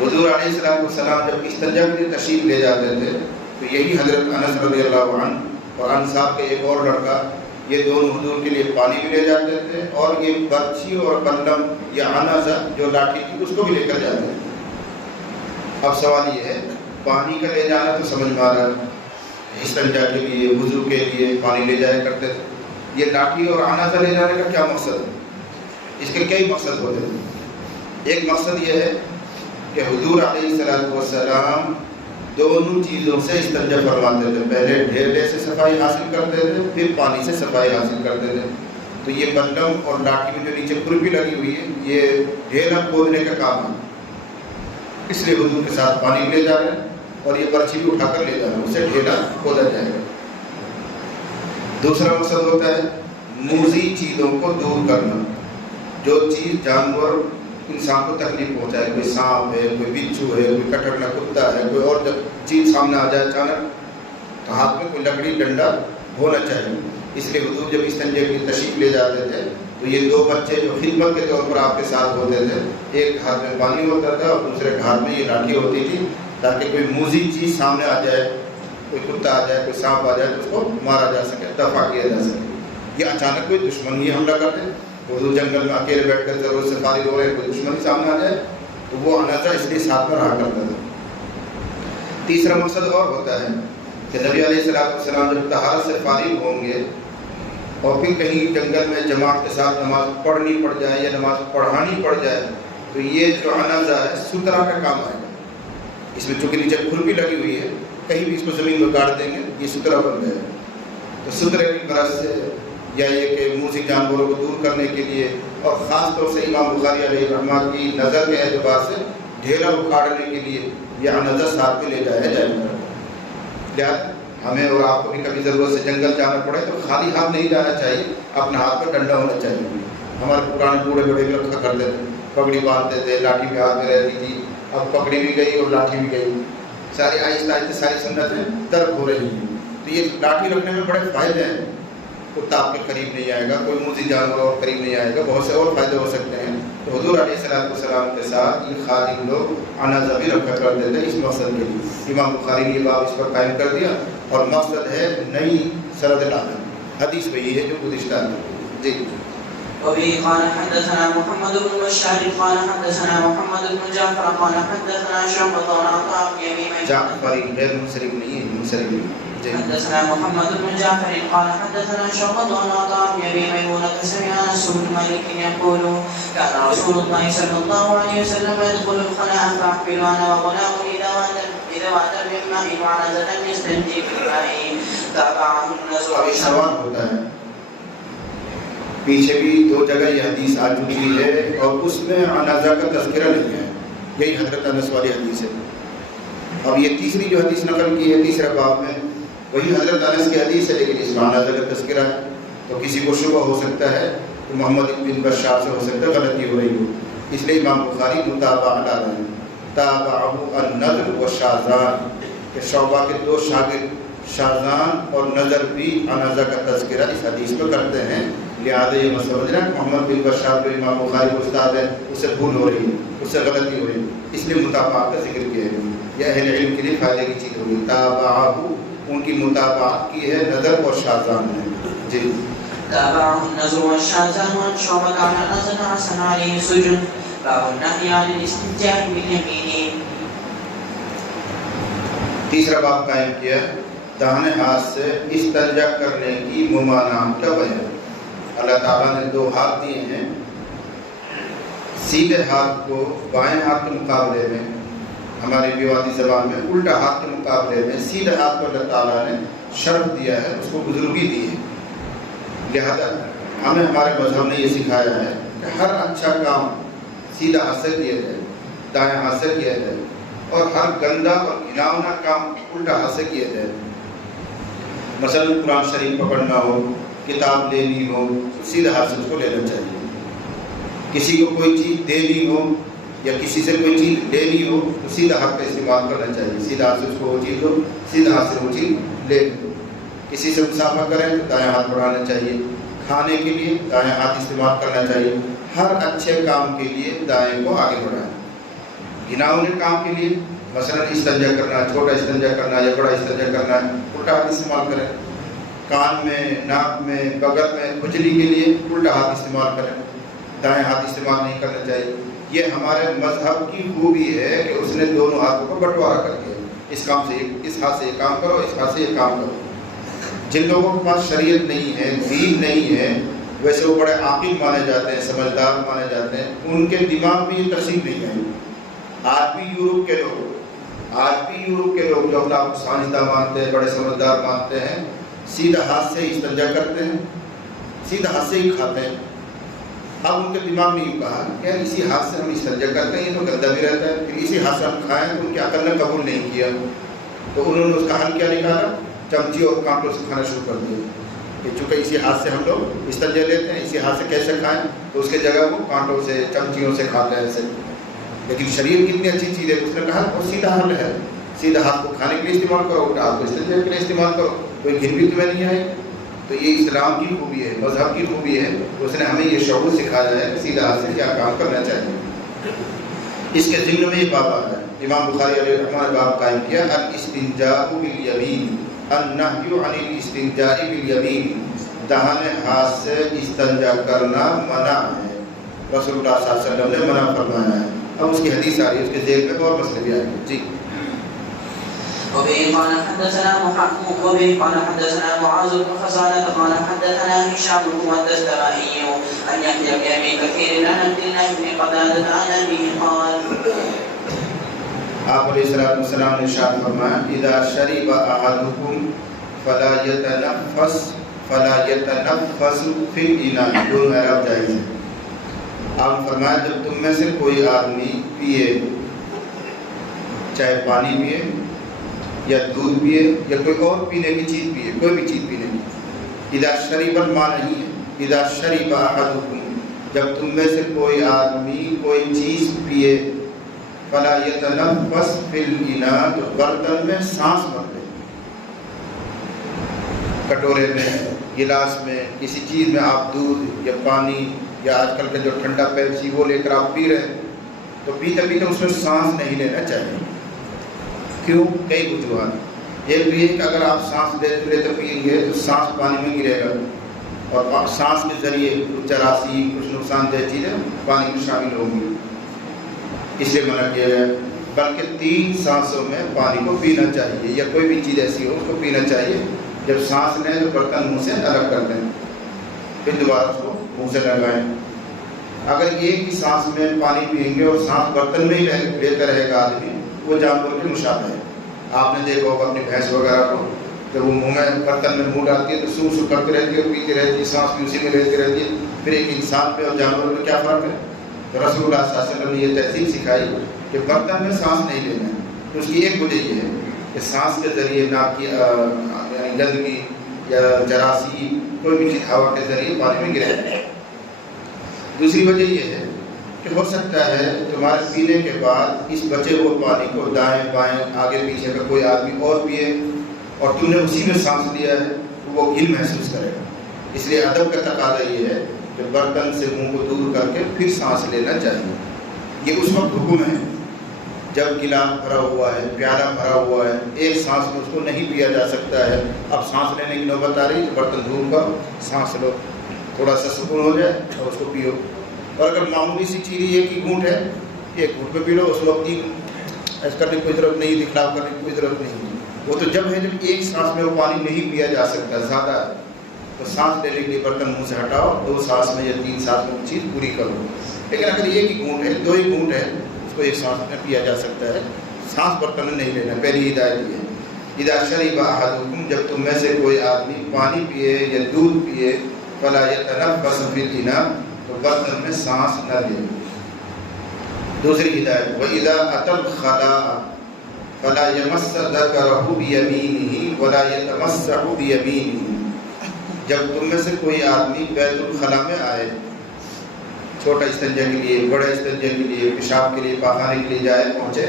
حضور علیہ السلام جب استنجا کے لیے تشریف لے جاتے تھے تو یہی حضرت انس رضی اللہ عنہ اور انس صاحب کے ایک اور لڑکا، یہ دونوں حضور کے لیے پانی بھی لے جاتے تھے، اور یہ برچھی اور بلم یا عنزہ جو لاٹھی تھی اس کو بھی لے کر جاتے تھے. اب سوال یہ ہے، پانی کا لے جانا تو سمجھ میں آ رہا ہے، استنجا کے لیے وضو کے لیے پانی لے جایا کرتے تھے. یہ لاٹھی اور عنزہ لے جانے کا کیا مقصد ہے؟ اس کے کئی مقصد ہوتے ہیں. ایک مقصد یہ ہے کہ حضور علیہ السلام دونوں چیزوں سے استنجا فرماتے تھے. پہلے ڈھیلے سے صفائی حاصل کرتے تھے، پھر پانی سے صفائی حاصل کرتے تھے. تو یہ بلم اور لاٹھی میں جو نیچے کھرپی لگی ہوئی ہے یہ ڈھیلا کھودنے کا کام ہے، اس لیے حضور کے ساتھ پانی لے جا رہے ہیں، اور یہ برچھی بھی اٹھا کر لے جا رہے ہیں، اسے ڈھیلا کھودا جائے گا. دوسرا مقصد ہوتا ہے موذی چیزوں کو دور کرنا. جو چیز جانور انسان کو تکلیف پہنچائے، کوئی سانپ ہے، کوئی بچھو ہے، کوئی کٹرنا کتا ہے، کوئی اور جب چیز سامنے آ جائے اچانک تو ہاتھ میں کوئی لکڑی ڈنڈا ہونا چاہیے. اس لیے حضور جب استنجے کی تشریف لے جاتے تھے تو یہ دو بچے جو خدمت کے طور پر آپ کے ساتھ ہوتے تھے، ایک ہاتھ میں پانی ہوتا تھا اور دوسرے ہاتھ میں یہ لاٹھی ہوتی تھی، تاکہ کوئی موذی چیز سامنے آ جائے، کوئی کتا آ جائے، کوئی سانپ آ جائے تو اس کو مارا جا سکے، دفع کیا جا سکے. یہ اچانک کوئی دشمن ہی حملہ کر دے، حضور جنگل میں اکیلے بیٹھ کر ضرورت سے فارغ ہو رہے، کوئی دشمن ہی سامنے آ جائے تو وہ عنزہ اس لیے ساتھ میں رہا کرتا تھا. تیسرا مقصد اور ہوتا ہے کہ نبی علیہ السلام جب طہارت سے فارغ ہوں گے اور پھر کہیں جنگل میں جماعت کے ساتھ نماز پڑھنی پڑ جائے یا نماز پڑھانی پڑ جائے تو یہ جو عنزہ ہے سترا کا کام آئے گا. اس میں چونکہ نیچے کھرپی لگی ہوئی ہے، کہیں بھی اس کو زمین میں گاڑ دیں گے یہ سترا بن گیا. تو سترے کی غرض سے یا یہ کہ موذی جانوروں کو دور کرنے کے لیے، اور خاص طور سے امام بخاری علیہ الرحمہ کی نظر کے اعتبار سے ڈھیلا اکھاڑنے کے لیے یہ عنزہ ساتھ میں لے جایا جائے گا. ہمیں اور آپ کو بھی کبھی ضرورت سے جنگل جانا پڑے تو خالی ہاتھ نہیں جانا چاہیے، اپنے ہاتھ میں ڈنڈا ہونا چاہیے۔ ہمارے پرانے بوڑھے بڑے بھی رکھا کرتے تھے، پگڑی باندھتے تھے، لاٹھی بھی ہاتھ میں رہتی تھی، اب پگڑی بھی گئی اور لاٹھی بھی گئی، ساری آہستہ آہستہ ساری سنتیں ترک ہو رہی ہیں۔ تو یہ لاٹھی رکھنے میں بڑے فائدے ہیں، کتا آپ کے قریب نہیں آئے گا، کوئی موذی جانور اور قریب نہیں آئے گا، بہت سے اور فائدے ہو سکتے ہیں۔ تو حضور علیہ السلام کے ساتھ یہ خادم لوگ عنزہ بھی رکھا کرتے تھے اس مقصد کے لیے۔ امام بخاری نے یہ باب اس پر قائم کر دیا، اور مقصد ہے نئی سرد لانا، حدیث میں یہ ہے جو گزشتہ ہے۔ جی وبه قال حدثنا محمد بن بشار قال حدثنا محمد بن جعفر قال حدثنا شعبة عن عطاء بن ابي ميمونة جعفری غیر منصرف نہیں ہے، منصرف نہیں۔ جی حدثنا محمد بن جعفر قال حدثنا شعبة عن عطاء بن ابي ميمونة سمع انس بن مالك يقول كان رسول الله صلى الله عليه وسلم يدخل الخلاء فاحمل انا وغلام اذا وعد من ماء وعنزة يستنجي بالماء تابعه النزول۔ ابھی سوال ہوتا ہے، پیچھے بھی 2 جگہ یہ حدیث آ چکی ہے اور اس میں عنزہ کا تذکرہ نہیں ہے، یہی حضرت انس والی حدیث ہے۔ اب یہ تیسری جو حدیث نقل کی ہے تیسرے باب میں، وہی حضرت انس کی حدیث ہے، لیکن اس میں عنزہ کا تذکرہ ہے۔ تو کسی کو شبہ ہو سکتا ہے کہ محمد بن بشار سے ہو سکتا ہے غلطی ہو رہی ہو، اس لیے امام بخاری متابعہ لا رہے ہیں، تابعہ النضر و شاذان، کہ شعبہ کے 2 شاگرد شاذان اور نظر بھی عنزہ کا تذکرہ اس حدیث میں کرتے ہیں۔ لہٰذا یہ مسئلہ سمجھ رہے ہیں کہ محمد بن بشار جو امام بخاری کے استاد ہے اس سے بھول ہو رہی ہے، اس سے غلطی ہو رہی ہے، اس لیے متابعات کا ذکر کیا ہے۔ یہ اہل علم کے لیے فائدے کی چیز ہوگی، تابعہ ان کی متابعت کی ہے نظر اور شاذان نے۔ جی تابعه النزر والشاذان عن شعبة عن انس حسن عليه سجن باب النهي عن الاستنجاء باليمين۔ تیسرا باب قائم کیا داہنے ہاتھ سے استنجا کرنے کی ممانعت کا بیان۔ اللہ تعالیٰ نے 2 ہاتھ دیے ہیں، سیدھے ہاتھ کو بائیں ہاتھ کے مقابلے میں، ہماری بیوادی زبان میں الٹا ہاتھ کے مقابلے میں سیدھے ہاتھ کو اللہ تعالیٰ نے شرف دیا ہے، اس کو بزرگی دی ہے۔ لہذا ہمیں ہمارے مذہب نے یہ سکھایا ہے کہ ہر اچھا کام سیدھا ہاتھ سے کیا جائے، دائیں ہاتھ سے کیا جائے، اور ہر گندا اور گھناؤنا کام الٹا ہاتھ سے کیا جائے۔ مثلا قرآن شریف پکڑنا ہو، کتاب لینی ہو، سیدھا ہاتھ سے اس کو لینا چاہیے۔ کسی کو کوئی چیز دینی ہو یا کسی سے کوئی چیز لینی ہو تو سیدھا ہاتھ کا استعمال کرنا چاہیے، سیدھا ہاتھ سے اس کو وہ چیز دو، سیدھا ہاتھ سے وہ چیز لے دو۔ کسی سے مسافہ کریں تو دائیں ہاتھ بڑھانا چاہیے، کھانے کے لیے دائیں ہاتھ استعمال کرنا چاہیے، ہر اچھے کام کے لیے دائیں کو آگے بڑھائیں۔ گھناؤنے کام کے لیے مثلا استنجا کرنا، چھوٹا استنجا کرنا یا بڑا استنجا کرنا، الٹا ہاتھ استعمال کریں۔ کان میں، ناک میں، بغل میں کھجلی کے لیے الٹا ہاتھ استعمال کریں، دائیں ہاتھ استعمال نہیں کرنا چاہیے۔ یہ ہمارے مذہب کی خوبی ہے کہ اس نے دونوں ہاتھوں کو بٹوارا کر دیا، اس کام سے اس ہاتھ سے یہ کام کرو، اس ہاتھ سے یہ کام کرو۔ جن لوگوں کے پاس شریعت نہیں ہے، دین نہیں ہے، ویسے وہ بڑے عاقل مانے جاتے ہیں، سمجھدار مانے جاتے ہیں، ان کے دماغ میں یہ ترسیب نہیں ہے۔ آج بھی یورپ کے لوگ جو اپنا سائنسداں مانتے ہیں، بڑے سمجھدار مانتے ہیں، سیدھا ہاتھ سے استنجا کرتے ہیں، سیدھا ہاتھ سے ہی کھاتے ہیں۔ اب ان کے دماغ نے یوں کہا کہ اسی ہاتھ سے ہم استنجا کرتے ہیں، یہ تو گندا بھی رہتا ہے، پھر اسی ہاتھ سے ہم کھائیں تو ان کی عقل نے قبول نہیں کیا، تو انہوں نے اس کا حل کیا نکالا، چمچی اور کانٹوں سے کھانا شروع کر دیا کہ چونکہ اسی ہاتھ سے ہم لوگ استنجا لیتے ہیں، اسی ہاتھ سے کیسے کھائیں، تو اس کے جگہ وہ کانٹوں سے، چمچیوں سے کھاتے ہیں ایسے۔ لیکن شریعت کتنی اچھی چیز ہے، اس نے کہا وہ سیدھا حل ہے، سیدھا ہاتھ کو کھانے کے لیے استعمال کرو، الٹا ہاتھ کو استنجا کے لیے استعمال کرو، کوئی گھن بھی تمہیں نہیں آئے۔ تو یہ اسلام کی خوبی ہے، مذہب کی خوبی ہے، اس نے ہمیں یہ شعور سکھایا ہے کہ سیدھا ہاتھ سے کیا کام کرنا چاہیے۔ اس کے ضمن میں یہ باب آتا ہے، امام بخاری علیہ الرحمہ نے باب قائم کیا، الاستنجاء بالیمین، النہی عن الاستنجاء بالیمین، داہنے ہاتھ سے استنجا کرنا منع ہے، رسول اللہ صلی اللہ علیہ وسلم نے منع فرمایا ہے۔ اب اس کی حدیث آ رہی ہے، اس کے ذیل میں اور مسئلے بھی آئے ہیں۔ جی وبه قال حدثنا معاذ بن خزانة قال حدثنا هشام هو الدستوائي عن يحيى بن ابي كثير عن عبد الله بن قتادة عن ابيه قال، آپ علیہ السلام نے ارشاد فرمایا، اذا شرب احدکم فلا يتنفس في الاناء، دونوں اعراب جائز ہیں۔ آپ فرمایا جب تم میں سے کوئی آدمی پیے، چاہے پانی پیے یا دودھ پیے یا کوئی اور پینے کی چیز پیے، کوئی بھی چیز پینے کی. اذا شرب الماء نہیں ہے، اذا شرب احدکم، جب تم میں سے کوئی آدمی کوئی چیز پیے، فلا یتنفس فی الاناء، تو برتن میں سانس مت لے. کٹورے میں، گلاس میں، کسی چیز میں آپ دودھ یا پانی یا آج کل کا جو ٹھنڈا پیپسی وہ لے کر آپ پی رہے ہیں، تو پیتے پیتے اس میں سانس نہیں لینا چاہیے. کیوں؟ کئی وجوہات. ایک بھی ہے کہ اگر آپ سانس لیتے لیتے پئیں گے تو سانس پانی میں گرے گا، اور سانس کے ذریعے کچھ جراثیم، کچھ نقصان دہ چیزیں پانی میں شامل ہوں گی، اس لیے منع کیا ہے. بلکہ 3 سانسوں میں پانی کو پینا چاہیے، یا کوئی بھی چیز ایسی ہو اس کو پینا چاہیے. جب سانس لیں تو برتن منہ سے الگ کر دیں، پھر دوبارہ اس کو منہ سے لگائیں. اگر ایک ہی سانس میں پانی پئیں گے اور سانس برتن میں ہی لیتا رہے گا آدمی، وہ جانور کے مشابہ ہے. آپ نے دیکھا ہوگا اپنی بھینس وغیرہ کو، جب وہ منہ میں برتن میں منہ ڈالتی ہے تو سو سو کرتی رہتی ہے اور پیتی رہتی ہے، سانس بھی اسی میں لیتی رہتی ہے. پھر ایک انسان پہ اور جانور میں کیا فرق ہے؟ تو رسول اللہ صلی اللہ علیہ وسلم نے یہ تہذیب سکھائی کہ برتن میں سانس نہیں لینا ہے. تو اس کی ایک وجہ یہ ہے کہ سانس کے ذریعے ناک کی یعنی گندگی یا جراثیم کوئی بھی چیز ہوا کے ذریعے پانی میں گرے. دوسری وجہ یہ ہے کہ ہو سکتا ہے تمہارے پینے کے بعد اس بچے ہوئے پانی کو دائیں بائیں آگے پیچھے کا کوئی آدمی اور پیے اور تم نے اسی میں سانس لیا ہے تو وہ گل محسوس کرے گا. اس لیے ادب کا تقاضا یہ ہے کہ برتن سے منہ کو دور کر کے پھر سانس لینا چاہیے. یہ اس وقت حکم ہے جب گلاس بھرا ہوا ہے، پیالہ بھرا ہوا ہے، ایک سانس میں اس کو نہیں پیا جا سکتا ہے. اب سانس لینے کی نوبت آ رہی ہے تو برتن دھو کر سانس لو، تھوڑا سا سکون ہو جائے اور اس کو پیو. اور اگر معمولی سی چیز ایک ہی گھونٹ ہے، ایک گھونٹ میں پی لو، اس وقت ایسا کرنے کی کوئی ضرورت نہیں، دکھلاؤ کرنے کی کوئی ضرورت نہیں. وہ تو جب ہے جب ایک سانس میں وہ پانی نہیں پیا جا سکتا زیادہ ہے، تو سانس لینے کے لیے برتن منہ سے ہٹاؤ، 2 سانس میں یا 3 سانس میں چیز پوری کرو. لیکن اگر ایک ہی گھونٹ ہے، 2 ہی گھونٹ ہے، اس کو ایک سانس میں پیا جا سکتا ہے. سانس برتن میں نہیں لینا. پہلی ہدایت یہ ہے، اذا شرب احدکم، جب تم میں سے کوئی آدمی پانی پیے یا دودھ پیے، فلا یتنفس فی الاناء، تو برتن میں سانس نہ لے. دوسری ہدایت، وَإِذَا أَتَى الْخَلَاءَ فَلَا يَمَسَّ ذَكَرَهُ بِيَمِينِهِ وَلَا يَتَمَسَّحُ بِيَمِينِهِ، جب تم میں سے کوئی آدمی بیت الخلاء میں آئے، چھوٹا استنجا کے لیے، بڑے استنجا کے لیے، پیشاب کے لیے، پاخانے کے لیے جائے پہنچے،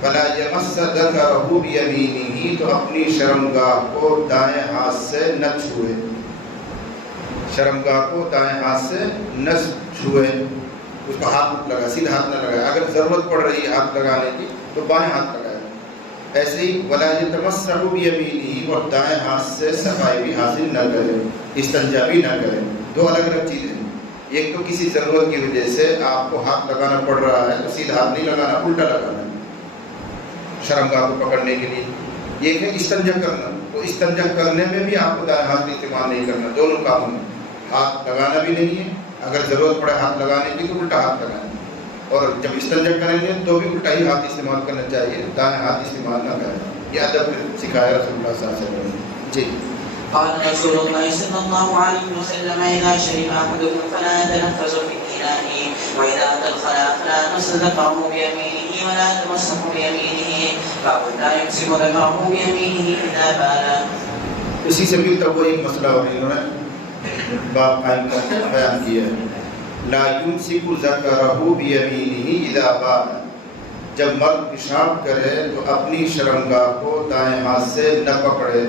فَلَا يَمَسَّ ذَكَرَهُ بِيَمِينِهِ، تو اپنی شرمگاہ کو دائیں ہاتھ سے نہ چھوئے. شرمگاہ کو دائیں ہاتھ سے نہ چھوئے، اس کو ہاتھ مت لگا، سیدھا ہاتھ نہ لگائے. اگر ضرورت پڑ رہی ہے ہاتھ لگانے کی تو بائیں ہاتھ لگائے. ایسے ہی ولا یتمسح بیمینہ، اور دائیں ہاتھ سے صفائی بھی حاصل نہ کرے، استنجا بھی نہ کرے. 2 الگ الگ چیزیں ہیں. ایک تو کسی ضرورت کی وجہ سے آپ کو ہاتھ لگانا پڑ رہا ہے تو سیدھا ہاتھ نہیں لگانا، الٹا لگانا شرمگاہ کو پکڑنے کے لیے. ایک ہے استنجا کرنا، تو استنجا کرنے میں بھی آپ کو دائیں ہاتھ کا استعمال نہیں کرنا. دونوں کاموں میں ہاتھ لگانا بھی نہیں ہے، اگر ضرورت پڑے ہاتھ لگانے کی تو الٹا ہاتھ لگائیں، اور جب استنجا کریں گے تو بھی الٹا ہی ہاتھ استعمال کرنا چاہیے، دائیں ہاتھ استعمال نہ کریں. یہ ادب سکھایا رسول اللہ صلی اللہ علیہ وسلم. جی. قال رسول الله صلى الله عليه وسلم إذا شرب أحدكم فلا يتنفس في الإناء وإذا أتى الخلاء فلا يمس ذكره بيمينه ولا يتمسح بيمينه باب لا يمسك ذكره بيمينه إذا بال. اسی سے ملتا ہوا ایک مسئلہ اور انہوں نے باب قائم کر بیان کیا ہے. لا يمسك ذكره بيمينه إذا بال، جب مرد پیشاب کرے تو اپنی شرمگاہ کو دائیں ہاتھ سے نہ پکڑے.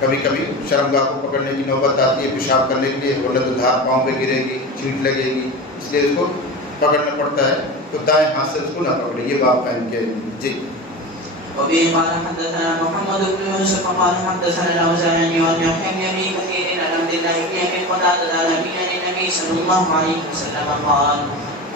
کبھی کبھی شرمگاہ کو پکڑنے کی نوبت آتی ہے پیشاب کرنے کے لیے، ورنہ تو دھار پاؤں پہ گرے گی، چھینٹ لگے گی، اس لیے اس کو پکڑنا پڑتا ہے، تو دائیں ہاتھ سے اس کو نہ پکڑے. یہ باب قائم کیا. جی. وبه قال حدثنا محمد بن يوسف قال حدثنا الأوزاعي عن يحيى بن أبي كثير عن عبد الله بن أبي قتادة عن النبي صلى الله عليه وسلم قال،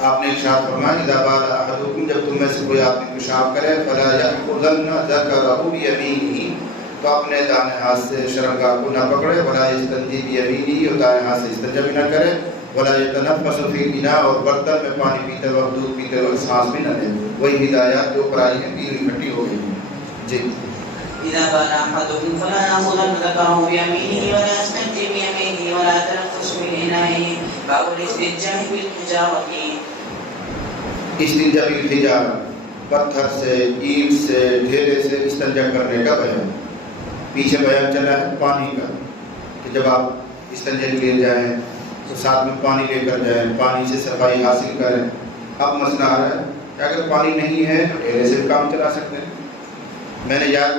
آپ نے ارشاد فرمایا اذا بال احدکم، جب تم میں سے کوئی آدمی پیشاب کرے، فلا یأخذن ذکرہ بیمینہ، تو اپنے دائیں ہاتھ سے شرمگاہ کو نہ پکڑے، ولا یستنجی بیمینہ، اور دائیں ہاتھ سے استنجا بھی نہ کرے، ولا یتنفس فی الاناء، اور برتن میں پانی پیتے وقت، دودھ پیتے وقت سانس بھی نہ لے. وہی ہدایات جو پر آئی ہیں 3 اکٹھی ہو گئی. جی. إذا بال أحدكم فلا يأخذن ذكره بيمينه ولا يستنجي بيمينه ولا يتنفس بالإناء باب الاستنجاء بالحجارة. استنجا بالحجارہ، پتھر سے، اینٹ سے، ڈھیلے سے استنجا کرنے کا بیان. پیچھے بیان چلا ہے پانی کا کہ جب آپ استنجا کے لیے جائیں تو ساتھ میں پانی لے کر جائیں، پانی سے صفائی حاصل کریں. اب مسئلہ آ رہا ہے کہ اگر پانی نہیں ہے تو ڈھیلے سے بھی کام چلا سکتے ہیں. میں نے یاد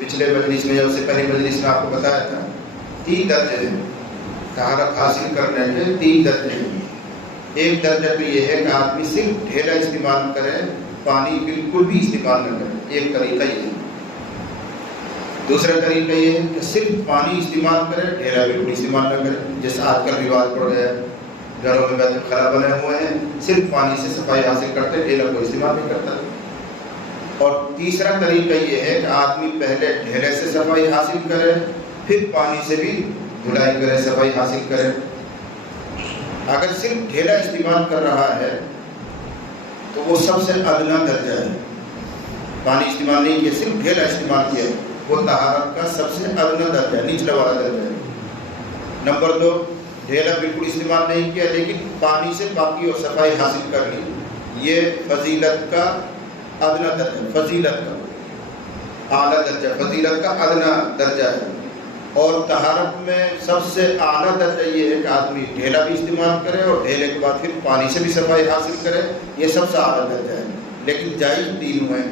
پچھلے مجلس میں یا اس سے پہلی مجلس میں آپ کو بتایا تھا 3 درجے ہیں طہارت حاصل کرنے کے. 3 درجے ہیں. ایک درجہ تو یہ ہے کہ آدمی صرف ڈھیلا استعمال کرے، پانی بالکل بھی استعمال نہ کرے. ایک طریقہ یہ ہے. دوسرا طریقہ یہ ہے کہ صرف پانی استعمال کرے، ڈھیلا بالکل استعمال نہ کرے. جیسے آج کل رواج پڑ گیا ہے، گھروں میں بیت الخلا بنے ہوئے ہیں، صرف پانی سے صفائی حاصل کرتے، ڈھیلا کو استعمال نہیں کرتا. اور تیسرا طریقہ یہ ہے کہ آدمی پہلے ڈھیلے سے صفائی حاصل کرے، پھر پانی سے بھی دھلائی کرے، صفائی حاصل کرے. اگر صرف ڈھیلا استعمال کر رہا ہے تو وہ سب سے ادنا درجہ ہے. پانی استعمال نہیں کیا، صرف ڈھیلا استعمال کیا، وہ طہارت کا سب سے ادنا درجہ ہے، نچلا والا درجہ ہے. نمبر 2، ڈھیلا بالکل استعمال نہیں کیا لیکن پانی سے پاکی اور صفائی حاصل کر لی، یہ فضیلت کا ادنا درجہ، فضیلت کا اعلیٰ درجہ، فضیلت کا ادنا درجہ ہے. اور طہارت میں سب سے اعلیٰ درجہ یہ ہے کہ آدمی ڈھیلا بھی استعمال کرے اور ڈھیلے کے بعد پھر پانی سے بھی صفائی حاصل کرے، یہ سب سے اعلیٰ درجہ ہے. لیکن جائز تینوں ہیں.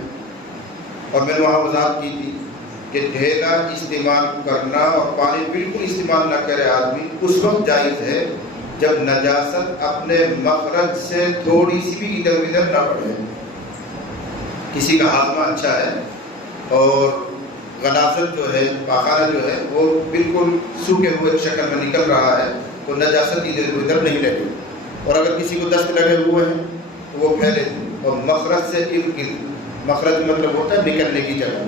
اور میں نے وہاں وضاحت کی تھی کہ ڈھیلا استعمال کرنا اور پانی بالکل استعمال نہ کرے آدمی اس وقت جائز ہے جب نجاست اپنے مخرج سے تھوڑی سی بھی ادھر ادھر نہ پڑے. کسی کا ہاضمہ اچھا ہے اور غلاظت جو ہے، پاخانہ جو ہے وہ بالکل سوکھے ہوئے شکل میں نکل رہا ہے تو نجاست ادھر ادھر نہیں لگے. اور اگر کسی کو دست لگے ہوئے ہیں تو وہ پھیلے. اور مخرج سے ارد گرد، مخرج مطلب ہوتا ہے نکلنے کی جگہ،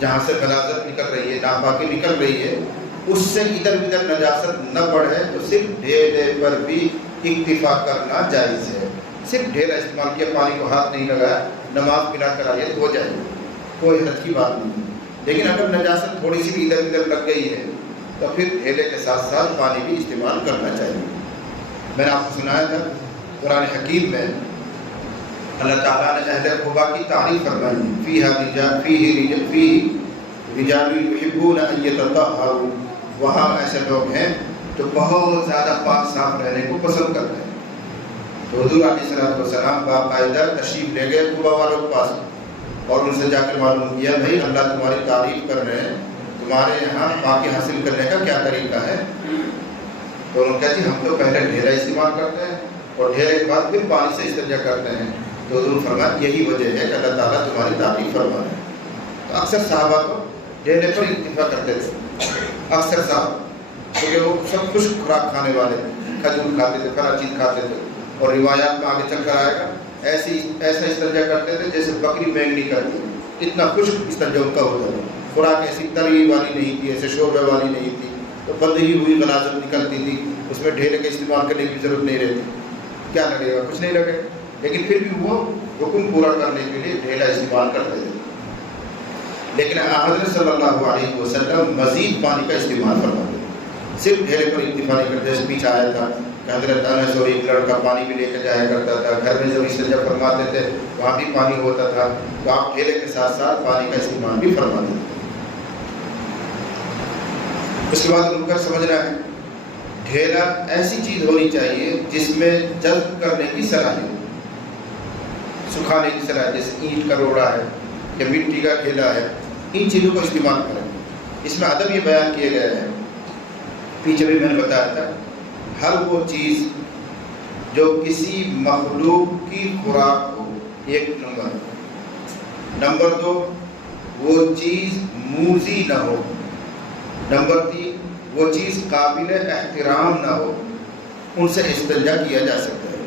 جہاں سے غلاظت نکل رہی ہے، ناپاکی نکل رہی ہے، اس سے ادھر ادھر نجاست نہ پڑے تو صرف ڈھیلے پر بھی اکتفا کرنا جائز ہے. صرف ڈھیلا استعمال کیا، پانی کو ہاتھ نہیں لگایا، نماز بنا کر آئیے تو ہو جائے، کوئی حرج کی بات نہیں. لیکن اگر نجاست تھوڑی سی بھی ادھر ادھر لگ گئی ہے تو پھر ڈھیلے کے ساتھ ساتھ پانی بھی استعمال کرنا چاہیے. میں نے آپ کو سنایا تھا قرآن حکیم میں اللہ تعالیٰ نے اہل قباء کی تعریف فرمائی، فیہ رجال یحبون ان یتطہروا، وہاں ایسے لوگ ہیں جو بہت زیادہ پاک صاف رہنے کو پسند کرتے ہیں. تو حضور علیہ السلام باقاعدہ تشریف لے گئے قباء والوں کے پاس اور ان سے جا کر معلوم کیا، بھائی اللہ تمہاری تعریف کر رہے ہیں، تمہارے یہاں پاکی حاصل کرنے کا کیا طریقہ ہے؟ تو انہوں نے کہا جی ہم تو پہلے ڈھیلا استعمال کرتے ہیں اور ڈھیلے کے بعد پھر پانی سے استنجا کرتے ہیں. تو حضور فرمایا یہی وجہ ہے کہ اللہ تعالیٰ تمہاری تعریف فرما رہے ہیں. تو اکثر صحابہ کو ڈھیلے پر اتفاق کرتے تھے، اکثر صاحب، کیونکہ وہ سب خشک خوراک کھانے والے، کھجور کھاتے تھے، فلاں چیز کھاتے تھے. اور روایات میں آگے چل کر آئے گا ایسا استنجا کرتے تھے جیسے بکری مینگنی کرتی، اتنا خشک استنجا ان کا ہوتا تھا. خوراک ایسی تری والی نہیں تھی، ایسے شوربے والی نہیں تھی، تو بندگی ہوئی غلاظت نکلتی تھی، اس میں ڈھیلے کا استعمال کرنے کی ضرورت نہیں رہتی. کیا لگے گا؟ کچھ نہیں لگے. لیکن پھر بھی وہ حکم پورا کرنے کے لیے ڈھیلا استعمال کرتے تھے. لیکن حضرت صلی اللہ علیہ وسلم مزید پانی کا استعمال فرماتے تھے، صرف ڈھیلے پر اکتفا نہیں کرتے. جیسے پیچھے آیا تھا کہ حضرت انس اور ایک لڑکا پانی بھی لے کے جایا کرتا تھا، گھر میں جب استنجا فرماتے تھے وہاں بھی پانی ہوتا تھا، تو آپ ڈھیلے کے ساتھ ساتھ پانی کا استعمال بھی فرماتے تھے. اس کے بعد ان کا سمجھنا ہے ڈھیلا ایسی چیز ہونی چاہیے جس میں جذب کرنے کی صلاحیت، سکھانے کی صلاحیت، جیسے اینٹ کا روڑا ہے یا مٹی کا ڈھیلا ہے، ان چیزوں کو استعمال کریں. اس میں ادب یہ بیان کیے گئے ہیں، پیچھے بھی میں نے بتایا تھا، ہر وہ چیز جو کسی مخلوق کی خوراک ہو، ایک نمبر. نمبر 2، وہ چیز موذی نہ ہو. نمبر 3، وہ چیز قابل احترام نہ ہو، ان سے استنجا کیا جا سکتا ہے.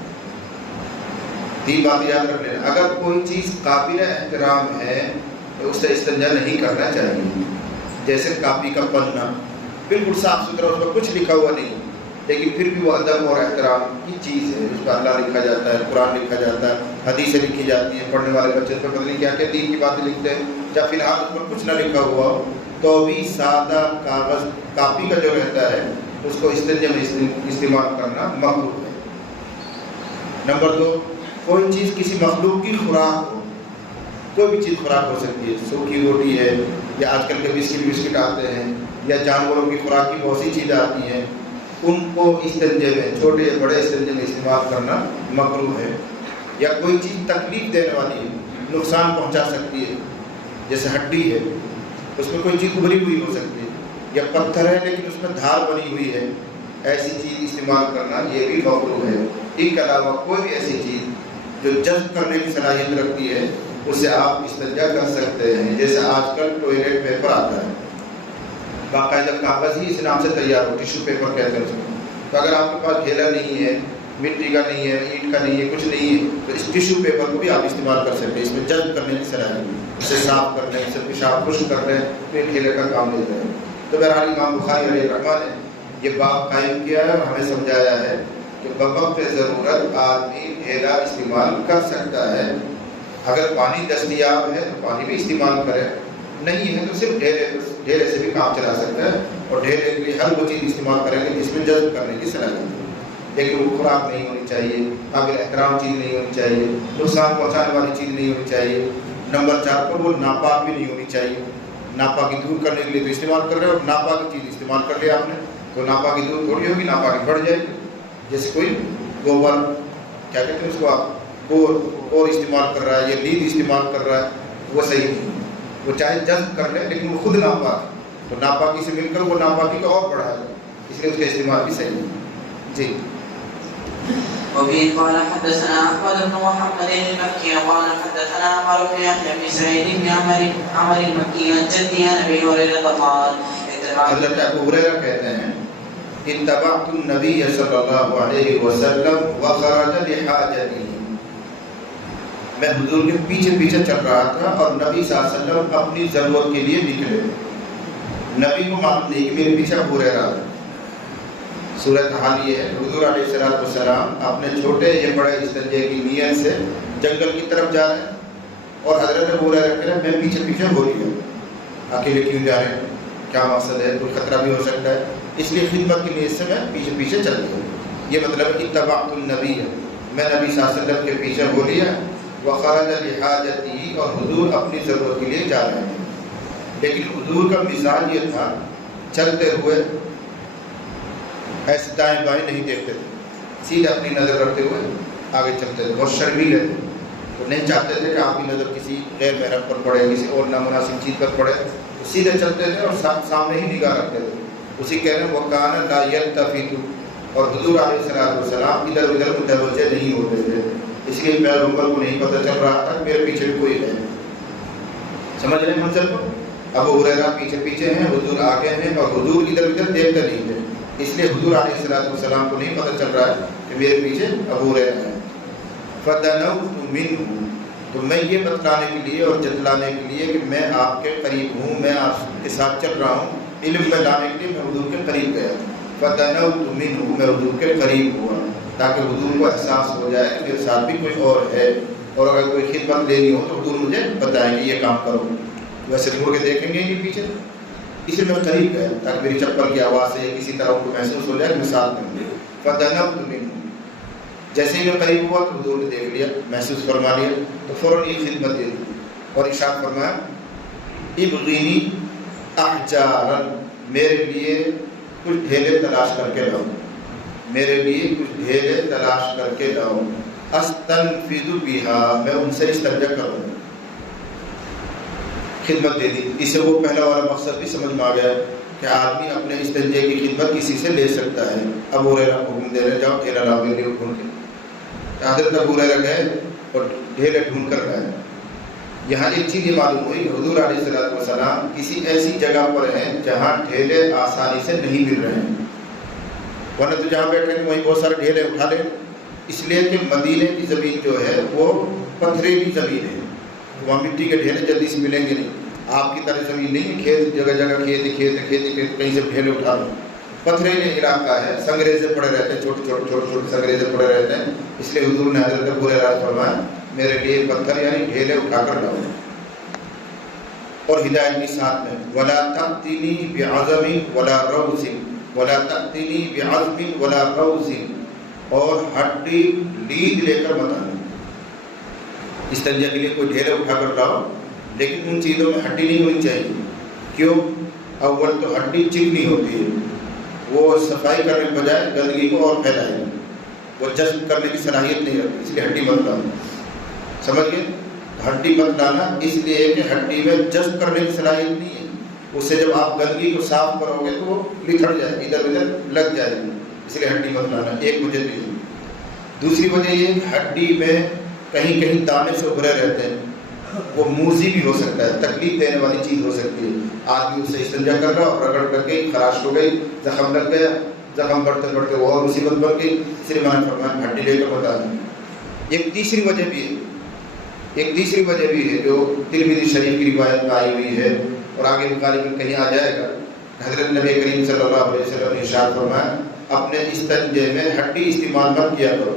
3 بات یاد رکھ لینا. اگر کوئی چیز قابل احترام ہے تو اس سے استنجا نہیں کرنا چاہیے. جیسے کاپی کا پننا بالکل صاف ستھرا، اس پر کچھ لکھا ہوا نہیں، لیکن پھر بھی وہ ادب اور احترام کی چیز ہے. اس پر اللہ لکھا جاتا ہے، قرآن لکھا جاتا ہے، حدیثیں لکھی جاتی ہیں، پڑھنے والے بچے اس پر پتہ نہیں کیا کیا دین کی باتیں لکھتے ہیں. جب فی الحال اس پر کچھ نہ لکھا ہوا ہو تو بھی سادہ کاغذ کاپی کا جو رہتا ہے اس کو استنجا میں استعمال کرنا مقبول ہے. نمبر 2، کوئی چیز کسی مخلوق کی خوراک ہو، کوئی بھی چیز خوراک ہو سکتی ہے، سوکھی روٹی ہے یا آج کل کے بسکٹ آتے ہیں یا جانوروں کی خوراک کی بہت سی چیزیں آتی ہیں، ان کو استنجے میں، چھوٹے یا بڑے استنجے میں استعمال کرنا مکروہ ہے۔ یا کوئی چیز تکلیف دینے والی ہے، نقصان پہنچا سکتی ہے، جیسے ہڈی ہے اس میں کوئی چیز ابھری ہوئی ہو سکتی ہے، یا پتھر ہے لیکن اس میں دھار بنی ہوئی ہے، ایسی چیز استعمال کرنا یہ بھی مکروہ ہے۔ ان کے علاوہ کوئی بھی ایسی چیز جو جذب کرنے کی صلاحیت رکھتی ہے اس سے آپ استنجا کر سکتے ہیں، جیسے آج کل ٹوائلٹ پیپر آتا ہے، باقاعدہ کاغذ ہی اس نام سے تیار ہو، ٹیشو پیپر کہتے ہیں اس کو۔ تو اگر آپ کے پاس ڈھیلا نہیں ہے، مٹی کا نہیں ہے، اینٹ کا نہیں ہے، کچھ نہیں ہے، تو اس ٹیشو پیپر کو بھی آپ استعمال کر سکتے ہیں، اس میں جذب کرنے کی صلاحیت ہے، اسے صاف کرنے، اسے پیشاب خشک کرنے، پھر ڈھیلے کا کام لیتے ہیں۔ تو بہرحال امام بخاری علیہ الرحمہ نے یہ باب قائم کیا ہے اور ہمیں سمجھایا ہے کہ بوقت ضرورت آدمی ڈھیلا استعمال کر سکتا ہے۔ اگر پانی دستیاب ہے تو پانی بھی استعمال کرے، نہیں ہے تو صرف ڈھیلے سے بھی کام چلا سکتا ہے، اور ڈھیلے کے لیے ہر وہ چیز استعمال کریں گے جس میں جذب کرنے کی صلاحیت ہے، لیکن وہ خوراک نہیں ہونی چاہیے، قابل احترام چیز نہیں ہونی چاہیے، نقصان پہنچانے والی چیز نہیں ہونی چاہیے۔ نمبر 4 پر وہ ناپاک بھی نہیں ہونی چاہیے، ناپاکی دور کرنے کے لیے تو استعمال کر رہے ہیں، اور ناپاک چیز استعمال کر لیا آپ نے تو ناپاکی دور تھوڑی ہوگی، ناپاکی بڑھ جائے گی۔ جیسے کوئی گوبر، کیا کہتے ہیں اس کو آپ، اور استعمال کر رہا ہے یا لید استعمال کر رہا ہے، وہ صحیح نہیں، وہ چاہے جذب کر لے لیکن وہ خود ناپاک، تو ناپاکی سے مل کر وہ ناپاکی کو اور بڑھائے گا، اس لیے اس کا استعمال بھی صحیح نہیں۔ جی وبه قال حدثنا احمد بن محمد المكي قال حدثنا عمر بن يحيى بن سعيد بن عمر المكي عن جدي عن ابي هريره قال حضرت ابو ہریرہ کہتے ہیں اتبعت النبي صلی اللہ علیہ وسلم وخرج لحاجته، میں حضور کے پیچھے پیچھے چل رہا تھا اور نبی صلی اللہ علیہ وسلم اپنی ضرورت کے لیے نکلے۔ نبی کو معلوم نہیں کہ میرے پیچھے ابو ہریرہ ہے۔ صورت حال یہ ہے حضور علیہ السلام اپنے چھوٹے یا بڑے استنجے کی نیت سے جنگل کی طرف جا رہے ہیں، اور حضرت ابو ہریرہ کہہ رہے ہیں میں پیچھے پیچھے ہو لیا، اکیلے کیوں جا رہے ہیں، کیا مقصد ہے، کوئی خطرہ بھی ہو سکتا ہے، اس لیے خدمت کی نیت سے میں پیچھے پیچھے چل گیا۔ یہ مطلب اتبعت النبی ہے، میں نبی صلی اللہ علیہ وسلم کے پیچھے ہو لیا، وخرج لحاجته، اور حضور اپنی ضرورت کے لیے جا رہے ہیں۔ لیکن حضور کا مزاج یہ تھا چلتے ہوئے ایسے دائیں بائیں نہیں دیکھتے تھے، سیدھے اپنی نظر رکھتے ہوئے آگے چلتے تھے، بہت شرمیلے تھے، تو نہیں چاہتے تھے کہ آپ کی نظر کسی غیر محرم پر پڑے، کسی اور نامناسب چیز پر پڑے، تو سیدھے چلتے تھے اور سامنے ہی نگاہ رکھتے تھے۔ اسی کہہ رہے ہیں وَكَانَ لَا يَلْتَفِتُ، اور حضور علیہ السلام ادھر ادھر متوجہ نہیں ہوتے تھے، اس لیے پیغمبر کو نہیں پتہ چل رہا تھا میرے پیچھے بھی کوئی ہے۔ سمجھ رہے ہیں منظر کو؟ ابو ہریرہ پیچھے پیچھے ہیں، حضور آگے ہیں، اور حضور ادھر ادھر دیکھتے نہیں تھے، اس لیے حضور علیہ السلام کو نہیں پتہ چل رہا ہے کہ میرے پیچھے ابو ہریرہ ہیں۔ فَدَنَوْتُ مِنْهُ، تو میں یہ بتلانے کے لیے اور جتلانے کے لیے کہ میں آپ کے قریب ہوں، میں آپ کے ساتھ چل رہا ہوں، علم میں لانے کے لیے میں حضور کے قریب گیا۔ فَدَنَوْتُ مِنْهُ، میں حضور کے قریب ہوا تاکہ حضور کو احساس ہو جائے کہ میرے ساتھ بھی کوئی اور ہے، اور اگر کوئی خدمت لینی ہو تو حضور مجھے بتائیں کہ یہ کام کرو، ویسے مڑ کے دیکھیں گے نہیں پیچھے، اس لیے میں قریب گیا تاکہ میری چپل کی آواز سے کسی طرح کو محسوس ہو جائے کہ میں ساتھ میں ہوں۔ فَدَنَوْتُ مِنْهُ، جیسے ہی میں قریب ہوا تو حضور نے دیکھ لیا، محسوس فرما لیا، تو فوراً یہ خدمت دے دی اور ارشاد فرمایا ابغینی احجارا، میرے لیے کچھ ڈھیلے تلاش کر کے لاؤ، میرے لیے کچھ ڈھیلے تلاش کر کے لاؤ، استنفذ بہا، میں ان سے استنجا کروں۔ خدمت دے دی، اس سے وہ پہلا والا مقصد بھی سمجھ میں آ گیا کہ آدمی اپنے استنجے کی خدمت کسی سے لے سکتا ہے۔ ابو ہریرہ کو حکم دے رہے جاؤ ڈھیلا لاؤ میرے لیے ڈھونڈ کے، حضرت ابو ہریرہ گئے اور ڈھیلے ڈھونڈ کر لائے۔ یہاں ایک چیز یہ معلوم ہوئی کہ حضور علیہ السلام کسی ایسی جگہ پر ہیں جہاں ڈھیلے آسانی سے نہیں مل رہے ہیں، ورنہ تو جہاں بیٹھے ہیں وہیں بہت سارے ڈھیلے اٹھا لیں، اس لیے کہ مدینے کی زمین جو ہے وہ پتھریلی زمین ہے، وہاں مٹی کے ڈھیلے جلدی سے ملیں گے نہیں، آپ کی طرح زمین نہیں ہے، کھیت جگہ جگہ کھیت کہیں سے ڈھیلے اٹھا لو، پتھریلی علاقہ ہے، سنگریزے پڑے رہتے ہیں، چھوٹے چھوٹے سنگریزے پڑے رہتے ہیں، اس لیے حضور نے حضرت ابو ہریرہ فرمایا میرے لیے پتھر یعنی ڈھیلے اٹھا کر لاؤ۔ اور ہدایت کی ساتھ میں ولا تأتنی بعظم ولا روث، ولا تأتنی بعظم ولا روث، اور ہڈی لید لے کر مت آنا، استنجا کے لیے کوئی ڈھیلا اٹھا کر لاؤ، لیکن ان چیزوں میں ہڈی نہیں ہونی چاہیے. کیوں؟ اول تو ہڈی چکنی ہوتی ہے، وہ صفائی کرنے کے بجائے گندگی کو اور پھیلائے گی، وہ جذب کرنے کی صلاحیت نہیں رکھتی، اس لیے ہڈی مت لانا. سمجھ گئے؟ ہڈی مت لانا اس لیے کہ ہڈی میں جذب کرنے کی صلاحیت نہیں ہے. اس سے جب آپ گندگی کو صاف کرو گے تو وہ بکھر جائے گی، ادھر ادھر لگ جائے گی، اس لیے ہڈی مت لانا. ایک وجہ تو یہ. دوسری وجہ یہ کہ ہڈی میں کہیں کہیں دانے سے ابھرے رہتے ہیں، وہ موذی بھی ہو سکتا ہے، تکلیف دینے والی چیز ہو سکتی ہے. آدمی اس سے استنجا کر رہا اور رگڑ کر کے خراش ہو گئی، زخم لگ گیا، زخم بڑھتے بڑھتے وہ اور مصیبت بن گئی. اس لیے میں نے فرمایا ہڈی لے کر بتا دیں. ایک تیسری وجہ بھی ہے جو ترمذی شریف کی روایت میں آئی ہوئی ہے اور آگے بخاری میں کہیں آ جائے گا. حضرت نبی کریم صلی اللہ علیہ وسلم نے ارشاد فرمایا اپنے استنجے میں ہڈی استعمال مت کیا کرو.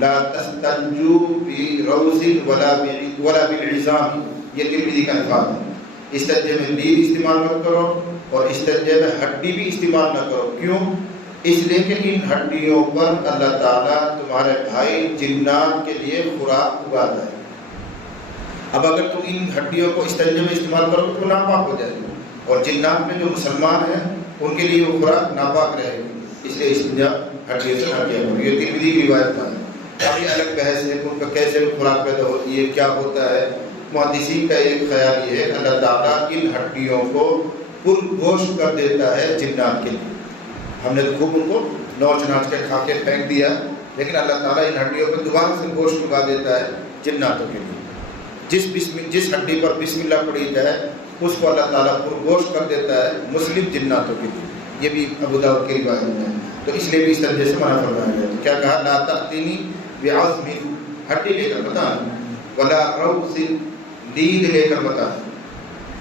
لا تستنجو بروث ولا بالعظام، یہ ترمذی کا الفاظ ہے. استنجے میں لید استعمال مت کرو اور استنجے میں ہڈی بھی استعمال نہ کرو. کیوں؟ اس لیے کہ ان ہڈیوں پر اللہ تعالیٰ تمہارے بھائی جنات کے لیے خوراک اگاتا ہے. اب اگر تم ان ہڈیوں کو استنجے میں استعمال کرو تو ناپاک ہو جائے گی، اور جنات میں جو مسلمان ہیں ان کے لیے وہ خوراک ناپاک رہے گی. اس لیے استنجا ہڈیوں سے نہ کیا کرو. یہ ترمذی کی روایت ہے. اب یہ الگ بحث ہے کہ ان کا کیسے خوراک پیدا ہوتی ہے، کیا ہوتا ہے. محدثین کا ایک خیال یہ ہے کہ اللہ تعالیٰ ان ہڈیوں کو پر گوشت کر دیتا ہے جنات کے لیے. ہم نے خوب ان کو نوچ ناچ کے کھا کے پھینک دیا، لیکن اللہ تعالیٰ ان ہڈیوں پہ دوبارہ سے گوشت اگا دیتا ہے جناتوں کے لیے. جس ہڈی پر بسم اللہ پڑھی جائے اس کو اللہ تعالیٰ پر گوشت کر دیتا ہے مسلم جناتوں کے لیے. یہ بھی ابو داؤد کی روایت ہے. تو اس لیے بھی اس طرح سے منع فرمایا گیا. تو کیا کہا؟ لا تأتینی بعظم، ہڈی لے کر بتا، ولا روث، لید لے کر بتا.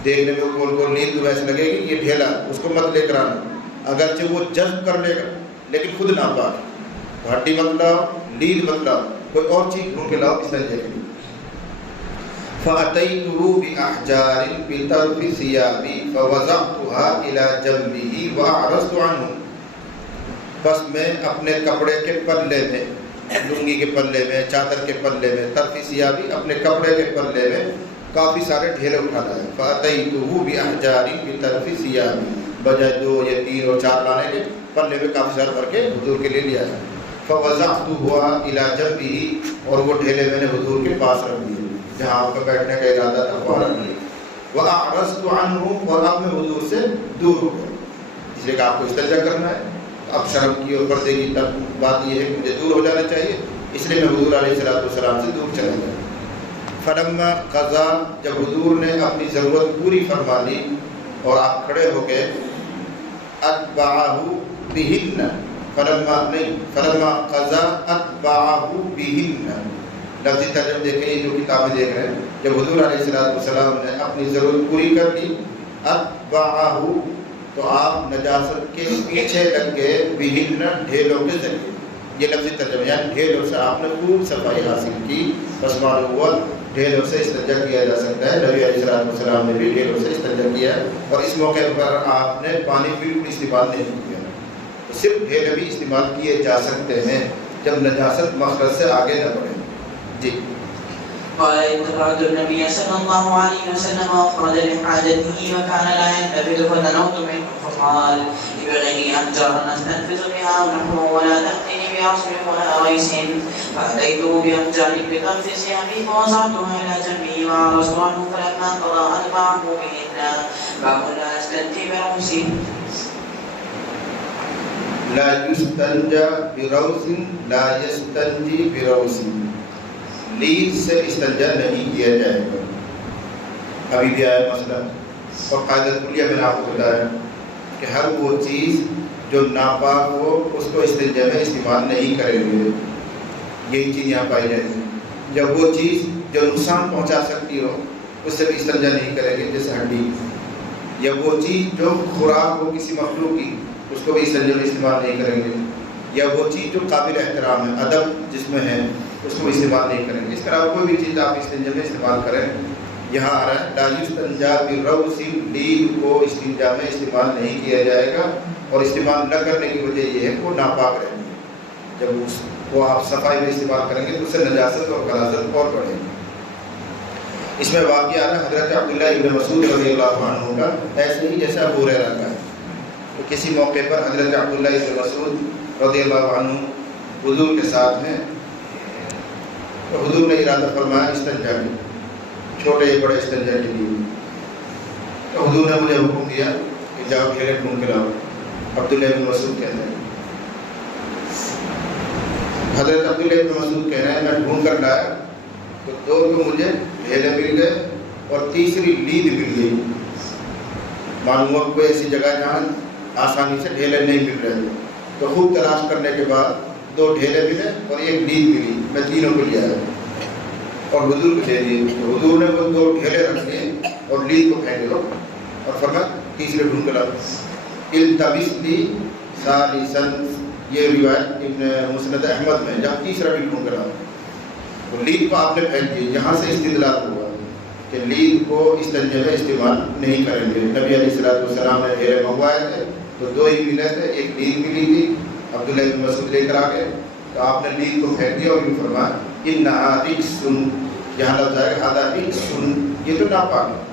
دیکھنے میں گول گول لید تو ویسے لگے گی، یہ ڈھیلا، اس کو مت لے کر آنا. اگرچہ وہ جذب کر لے گا لیکن خود ناپاک. تو ہڈی مت لاؤ، لید مت لاؤ، کوئی اور چیز ڈھونڈ کے لاؤ اس طرح کے لیے. فَأَتَيْتُهُ بِأَحْجَارٍ بِطَرْفِ ثِيَابِي فَوَضَعْتُهَا إِلَى جَنْبِهِ وَأَعْرَضْتُ عَنْهُ، بس میں اپنے کپڑے کے پلے میں، لنگی کے پلے میں، چادر کے پلے میں، طرف ثیابی اپنے کپڑے کے پلے میں کافی سارے ڈھیلے اٹھا لائے. فَأَتَيْتُهُ بِأَحْجَارٍ بِطَرْفِ ثِيَابِي، بجائے 2 یا 3 اور 4 لانے کے پلے میں کافی سارے بھر کے حضور کے لیے لیا جائے. فَوَضَعْتُهَا إِلَى جَنْبِهِ، اور وہ ڈھیلے میں نے حضور کے پاس رکھ دیے جہاں آپ کا بیٹھنے کا ارادہ تھا وہ رکھ دیے. وَأَعْرَضْتُ عَنْهُ، اور اب میں حضور سے دور ہو گیا، اس لیے کہ آپ کو استنجا کرنا ہے. اب شرم کی اور پردے کی بات یہ ہے کہ مجھے دور ہو جانا چاہیے، اس لیے میں حضور علیہ السلام سے دور چلا گیا. فلما قضا، جب حضور نے اپنی ضرورت پوری فرما لی اور آپ کھڑے ہو گئے، اتبعہ بہن، فلما قضا اتبعہ بہن. لفظی ترجمہ دیکھیں، یہ جو کتابیں دیکھ رہے ہیں، جب حضور علیہ السلام نے اپنی ضرورت پوری کر لی، اتبعہ، تو آپ نجاست کے پیچھے لگ گئے، بہن، ڈھیلوں کے ذریعے. یہ لفظی ترجمہ، یعنی ڈھیلوں سے آپ نے خوب صفائی حاصل کی. بس معلوم ہوا ڈھیلوں سے استنجا کیا جا سکتا ہے. نبی علیہ السلام نے بھی ڈھیلوں سے استنجا کیا، اور اس موقع پر آپ نے پانی بالکل استعمال نہیں کیا. صرف ڈھیلے بھی استعمال کیے جا سکتے ہیں جب نجاست مخرج سے آگے نہ بڑھے. جی. قال اتخذت النبي صلى الله عليه وسلم أخرج لحاجته وكان لا ينتفذ فتنوت منه فقال ابغني أحجارا أستنفذ بها ونحوه ولا تأتني بعصر ولا غيث. فأتيته بأحجار بطرف ثيابي فوضعتها إلى جنبه وعرضت عنه فلما قضى أتبعه بهن. باب لا يستنجي بروث. لا يستنجى بروث، لا يستنجي بروث، لید سے استنجا نہیں کیا جائے گا. ابھی بھی آیا مسئلہ، اور قاعدہ کلیہ میں نے آپ کو بتایا کہ ہر وہ چیز جو ناپاک ہو اس کو استنجا میں استعمال نہیں کریں گے. یہی چیز یہاں پائی جائے گی. جب وہ چیز جو نقصان پہنچا سکتی ہو اس سے بھی استنجا نہیں کریں گے، جیسے ہڈی، یا وہ چیز جو خوراک ہو کسی مخلوق کی اس کو بھی استنجا میں استعمال نہیں کریں گے، یا وہ چیز جو قابل احترام ہے، ادب جس میں ہے، اس کو استعمال نہیں کریں گے. اس طرح کوئی بھی چیز آپ استنجا میں استعمال کریں. یہاں آ رہا ہے لا یستنجا بروث، لید کو استنجا میں استعمال نہیں کیا جائے گا، اور استعمال نہ کرنے کی وجہ یہ ہے کہ وہ ناپاک رہے گی. جب اس کو آپ صفائی میں استعمال کریں گے تو اس سے نجاست اور غلاظت اور بڑھے گی. اس میں واقعہ ہے حضرت عبداللہ ابن مسعود رضی اللہ عنہ کا، ایسے ہی جیسا ابو ہریرہ کا ہے۔ تو کسی موقع پر حضرت عبداللہ ابن مسعود رضی اللہ عنہ حضور کے ساتھ ہیں، تو حضور نے ارادہ فرمایا استنجا کی، چھوٹے یا بڑے استنجا کے لیے۔ تو حضور نے مجھے حکم دیا کہ جاؤ ڈھیلے ڈھونڈ کے لاؤ۔ عبداللہ ابن مسعود کہتے ہیں، حضرت عبداللہ ابن مسعود کہہ رہے ہیں میں ڈھونڈ کر لایا تو دو تو مجھے ڈھیلے مل گئے اور تیسری لید مل گئی۔ معلوم ہوا کوئی ایسی جگہ جہاں آسانی سے ڈھیلے نہیں مل رہے تھے، تو خوب تلاش کرنے کے بعد دو ڈھیلے ملے اور ایک لید ملی۔ میں تینوں کو لے آیا اور حضور کو دے دیے۔ تو حضور نے وہ دو ڈھیلے رکھ دیے اور لید کو پھینک دو اور فرمایا تیسرے ڈھونڈ کے لاؤ۔ التمس لی ثالثا، یہ روایت ابن مسند احمد میں، جب تیسرا بھی ڈھونڈ کے لاؤ۔ تو لید کو آپ نے پھینک دی۔ یہاں سے استدلال ہوا کہ لید کو استنجا میں استعمال نہیں کریں گے۔ نبی علیہ السلام نے ڈھیلے منگوائے تھے تو دو ہی ملے تھے، ایک لید ملی تھی، عبداللہ بن مسعود لے کر آ گئے تو آپ نے لید کو پھینک دیا اور یہ فرمایا انھا رجس، یہاں لفظ آئے گا ہذا رجس، یہ تو ناپاک ہے۔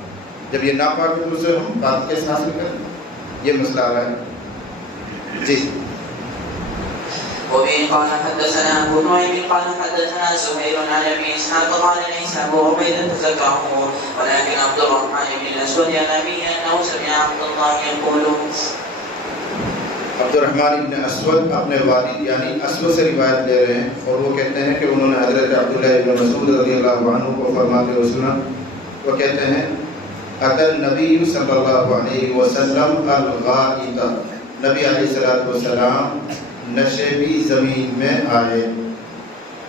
جب یہ ناپاک ہے تو اسے ہم پاک کیسے حاصل کریں؟ یہ مسئلہ آ رہا ہے جی۔ وبه قال حدثنا ابو نعيم قال حدثنا زهير عن ابي اسحاق قال ليس ابو عبيده ذكره ولكن عبد الرحمن بن الاسود عن ابيه انه سمع عبد الله يقول، عبد الرحمن ابن اسود اپنے والد یعنی اسود سے روایت لے رہے ہیں اور وہ کہتے ہیں کہ انہوں نے حضرت عبداللہ ابن مسعود رضی اللہ عنہ کو فرماتے ہوئے سنا۔ وہ کہتے ہیں اتى النبی صلی اللہ علیہ وسلم الغائط، نبی علیہ السلام نشیبی زمین میں آئے۔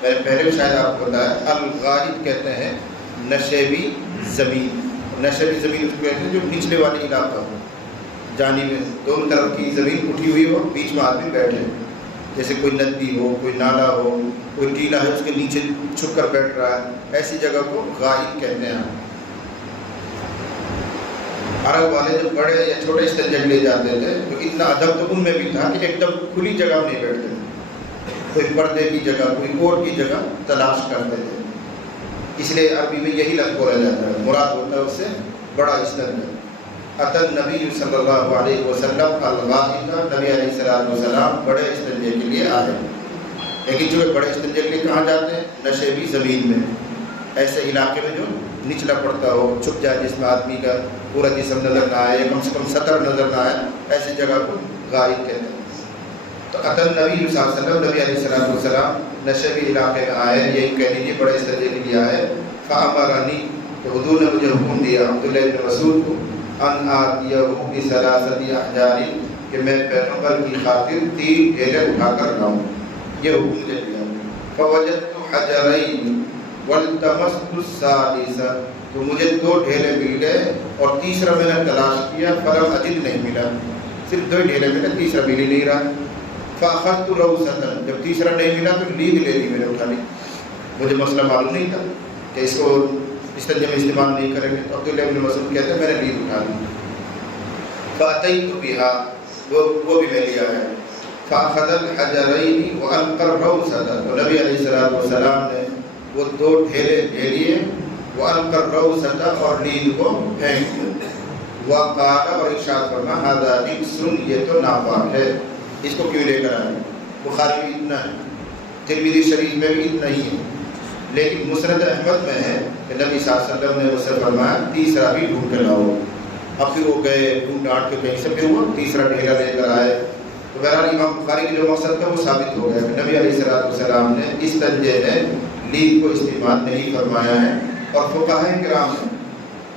میں نے پہلے شاید آپ کو بتایا الغائط کہتے ہیں نشیبی زمین، نشیبی زمین اس کو کہتے ہیں جو نچلے والی علاقہ ہو، جانب میں دونوں طرف کی زمین اٹھی ہوئی ہو، بیچ میں آدمی بیٹھے، جیسے کوئی ندی ہو، کوئی نالا ہو، کوئی ٹیلا ہے اس کے نیچے چھپ کر بیٹھ رہا ہے، ایسی جگہ کو غائط کہتے ہیں۔ عرب والے جب بڑے یا چھوٹے استنجا لے جاتے تھے تو اتنا ادب تو ان میں بھی تھا کہ ایک دم کھلی جگہ نہیں بیٹھتے تھے، کوئی پردے کی جگہ، کوئی کوٹ کی جگہ تلاش کرتے تھے۔ اس لیے عربی میں یہی لفظ بولا جاتا ہے، مراد ہوتا ہے اس سے بڑا استنجا۔ اتى النبی صلی اللہ علیہ وسلم الغائط، نبی علیہ السلام بڑے استنجے کے لیے آئے۔ لیکن جو بڑے استنجے کے لیے کہاں جاتے ہیں؟ نشیبی زمین میں، ایسے علاقے میں جو نچلا پڑتا ہو، چھپ جائے، جس میں آدمی کا پورا جسم نظر نہ آئے، کم سے کم سطر نظر نہ آئے، ایسی جگہ کو غائط کہتے ہیں۔ تو اتى النبی صلی اللہ علیہ وسلم، نبی علیہ السلام نشیبی علاقے میں آئے، یہی کہہ لیجیے بڑے استنجے کے لیے آئے۔ فامرنی، تو حضور نے مجھے حکم دیا عبداللہ بن مسعود کو، ان آتیہ بثلاثۃ احجار، کہ میں پیغمبر کی خاطر 3 ڈھیلے اٹھا کر لاؤں، یہ حکم مجھے دیا۔ فوجدت حجرین والتمست الثالث، تو مجھے 2 ڈھیلے مل گئے اور تیسرا میں نے تلاش کیا، فلم اجد، نہیں ملا، صرف 2 ڈھیلے ملے، تیسرا مل ہی نہیں رہا۔ فاخذت روثۃ، جب تیسرا نہیں ملا تو لید لے لی، میں نے اٹھا لی۔ مجھے مسئلہ معلوم نہیں تھا کہ اس کو استنجا میں استعمال نہیں کریں گے، تو عبداللہ بن مسعود کہتے ہیں میں نے لید اٹھا لی۔ فاتیت بها، وہ بھی میں لیا ہے۔ فاخذ الحجرین والقى الروثۃ، تو نبی علیہ السلام نے وہ 2 ڈھیلے لے لیے، والقى الروثۃ، اور لید کو پھینک دیا۔ وقال، اور ارشاد فرمایا ھذا رجس، یہ تو ناپاک ہے، اس کو کیوں لے کر آئے؟ بخاری میں اتنا ہے، ترمذی شریف میں بھی اتنا ہی ہے، لیکن مسند احمد میں ہے کہ نبی صلی اللہ علیہ وسلم نے اس سے فرمایا تیسرا بھی ڈھونڈ کے لاؤ۔ اب پھر وہ گئے ڈھونڈ ڈانٹ کے کہیں سے، پھر وہ تیسرا ڈھیلا لے کر آئے۔ تو بہرحال امام بخاری کے جو مقصد تھا وہ ثابت ہو گیا کہ نبی علیہ السلام نے استنجے میں لید کو استعمال نہیں فرمایا ہے۔ اور فقہاء کرام نے،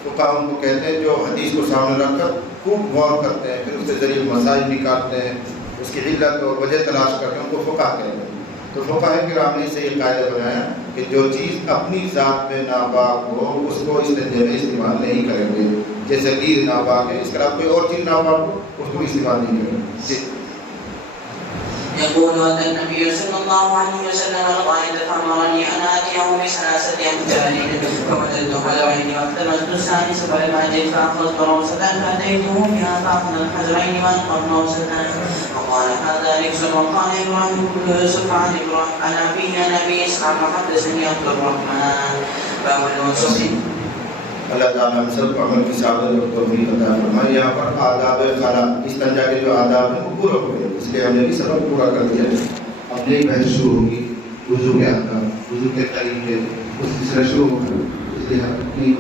فقہاء ان کو کہتے ہیں جو حدیث کو سامنے رکھ کر خوب غور کرتے ہیں، پھر اس کے ذریعے مسائل نکالتے ہیں، اس کی علت اور وجہ تلاش کرتے ہیں، ان کو فقہاء کہتے ہیں۔ تو فقہاء کرام نے اسے یہ قاعدہ بنایا کہ جو چیز اپنی ذات میں ناپاک ہو اس کو استنجے میں استعمال نہیں کریں گے۔ جیسے لید ناپاک ہے، اس کے علاوہ کوئی اور چیز ناپاک ہو اس کو استعمال نہیں کریں گے۔ جی۔ يقول أن النبي صلى الله عليه وسلم الغائط فأمرني أن آتيه بثلاثة أحجار فوجدت حجرين والتمست الثالث فلم أجد فأخذت روثة فأتيته بها فأخذ الحجرين وألقى الروثة فقال هذا رجس. وقال إبراهيم بن يوسف عن أبيه عن أبي إسحاق حدثني عبد الرحمن باب الوسط. اللہ تعالیٰ ہم سب کو عمل کی سعادت اور توفیق عطا فرمائے. یہاں پر آداب خلا استنجا کے جو آداب ہیں وہ پورا ہو گئے، اس لیے ہم نے بھی سبق پورا کر دیا. اب نئی بحث شروع ہوگی وضو کے آداب، وضو کے طریقے، اس سلسلہ شروع ہوگا، اس لیے ہم اپنی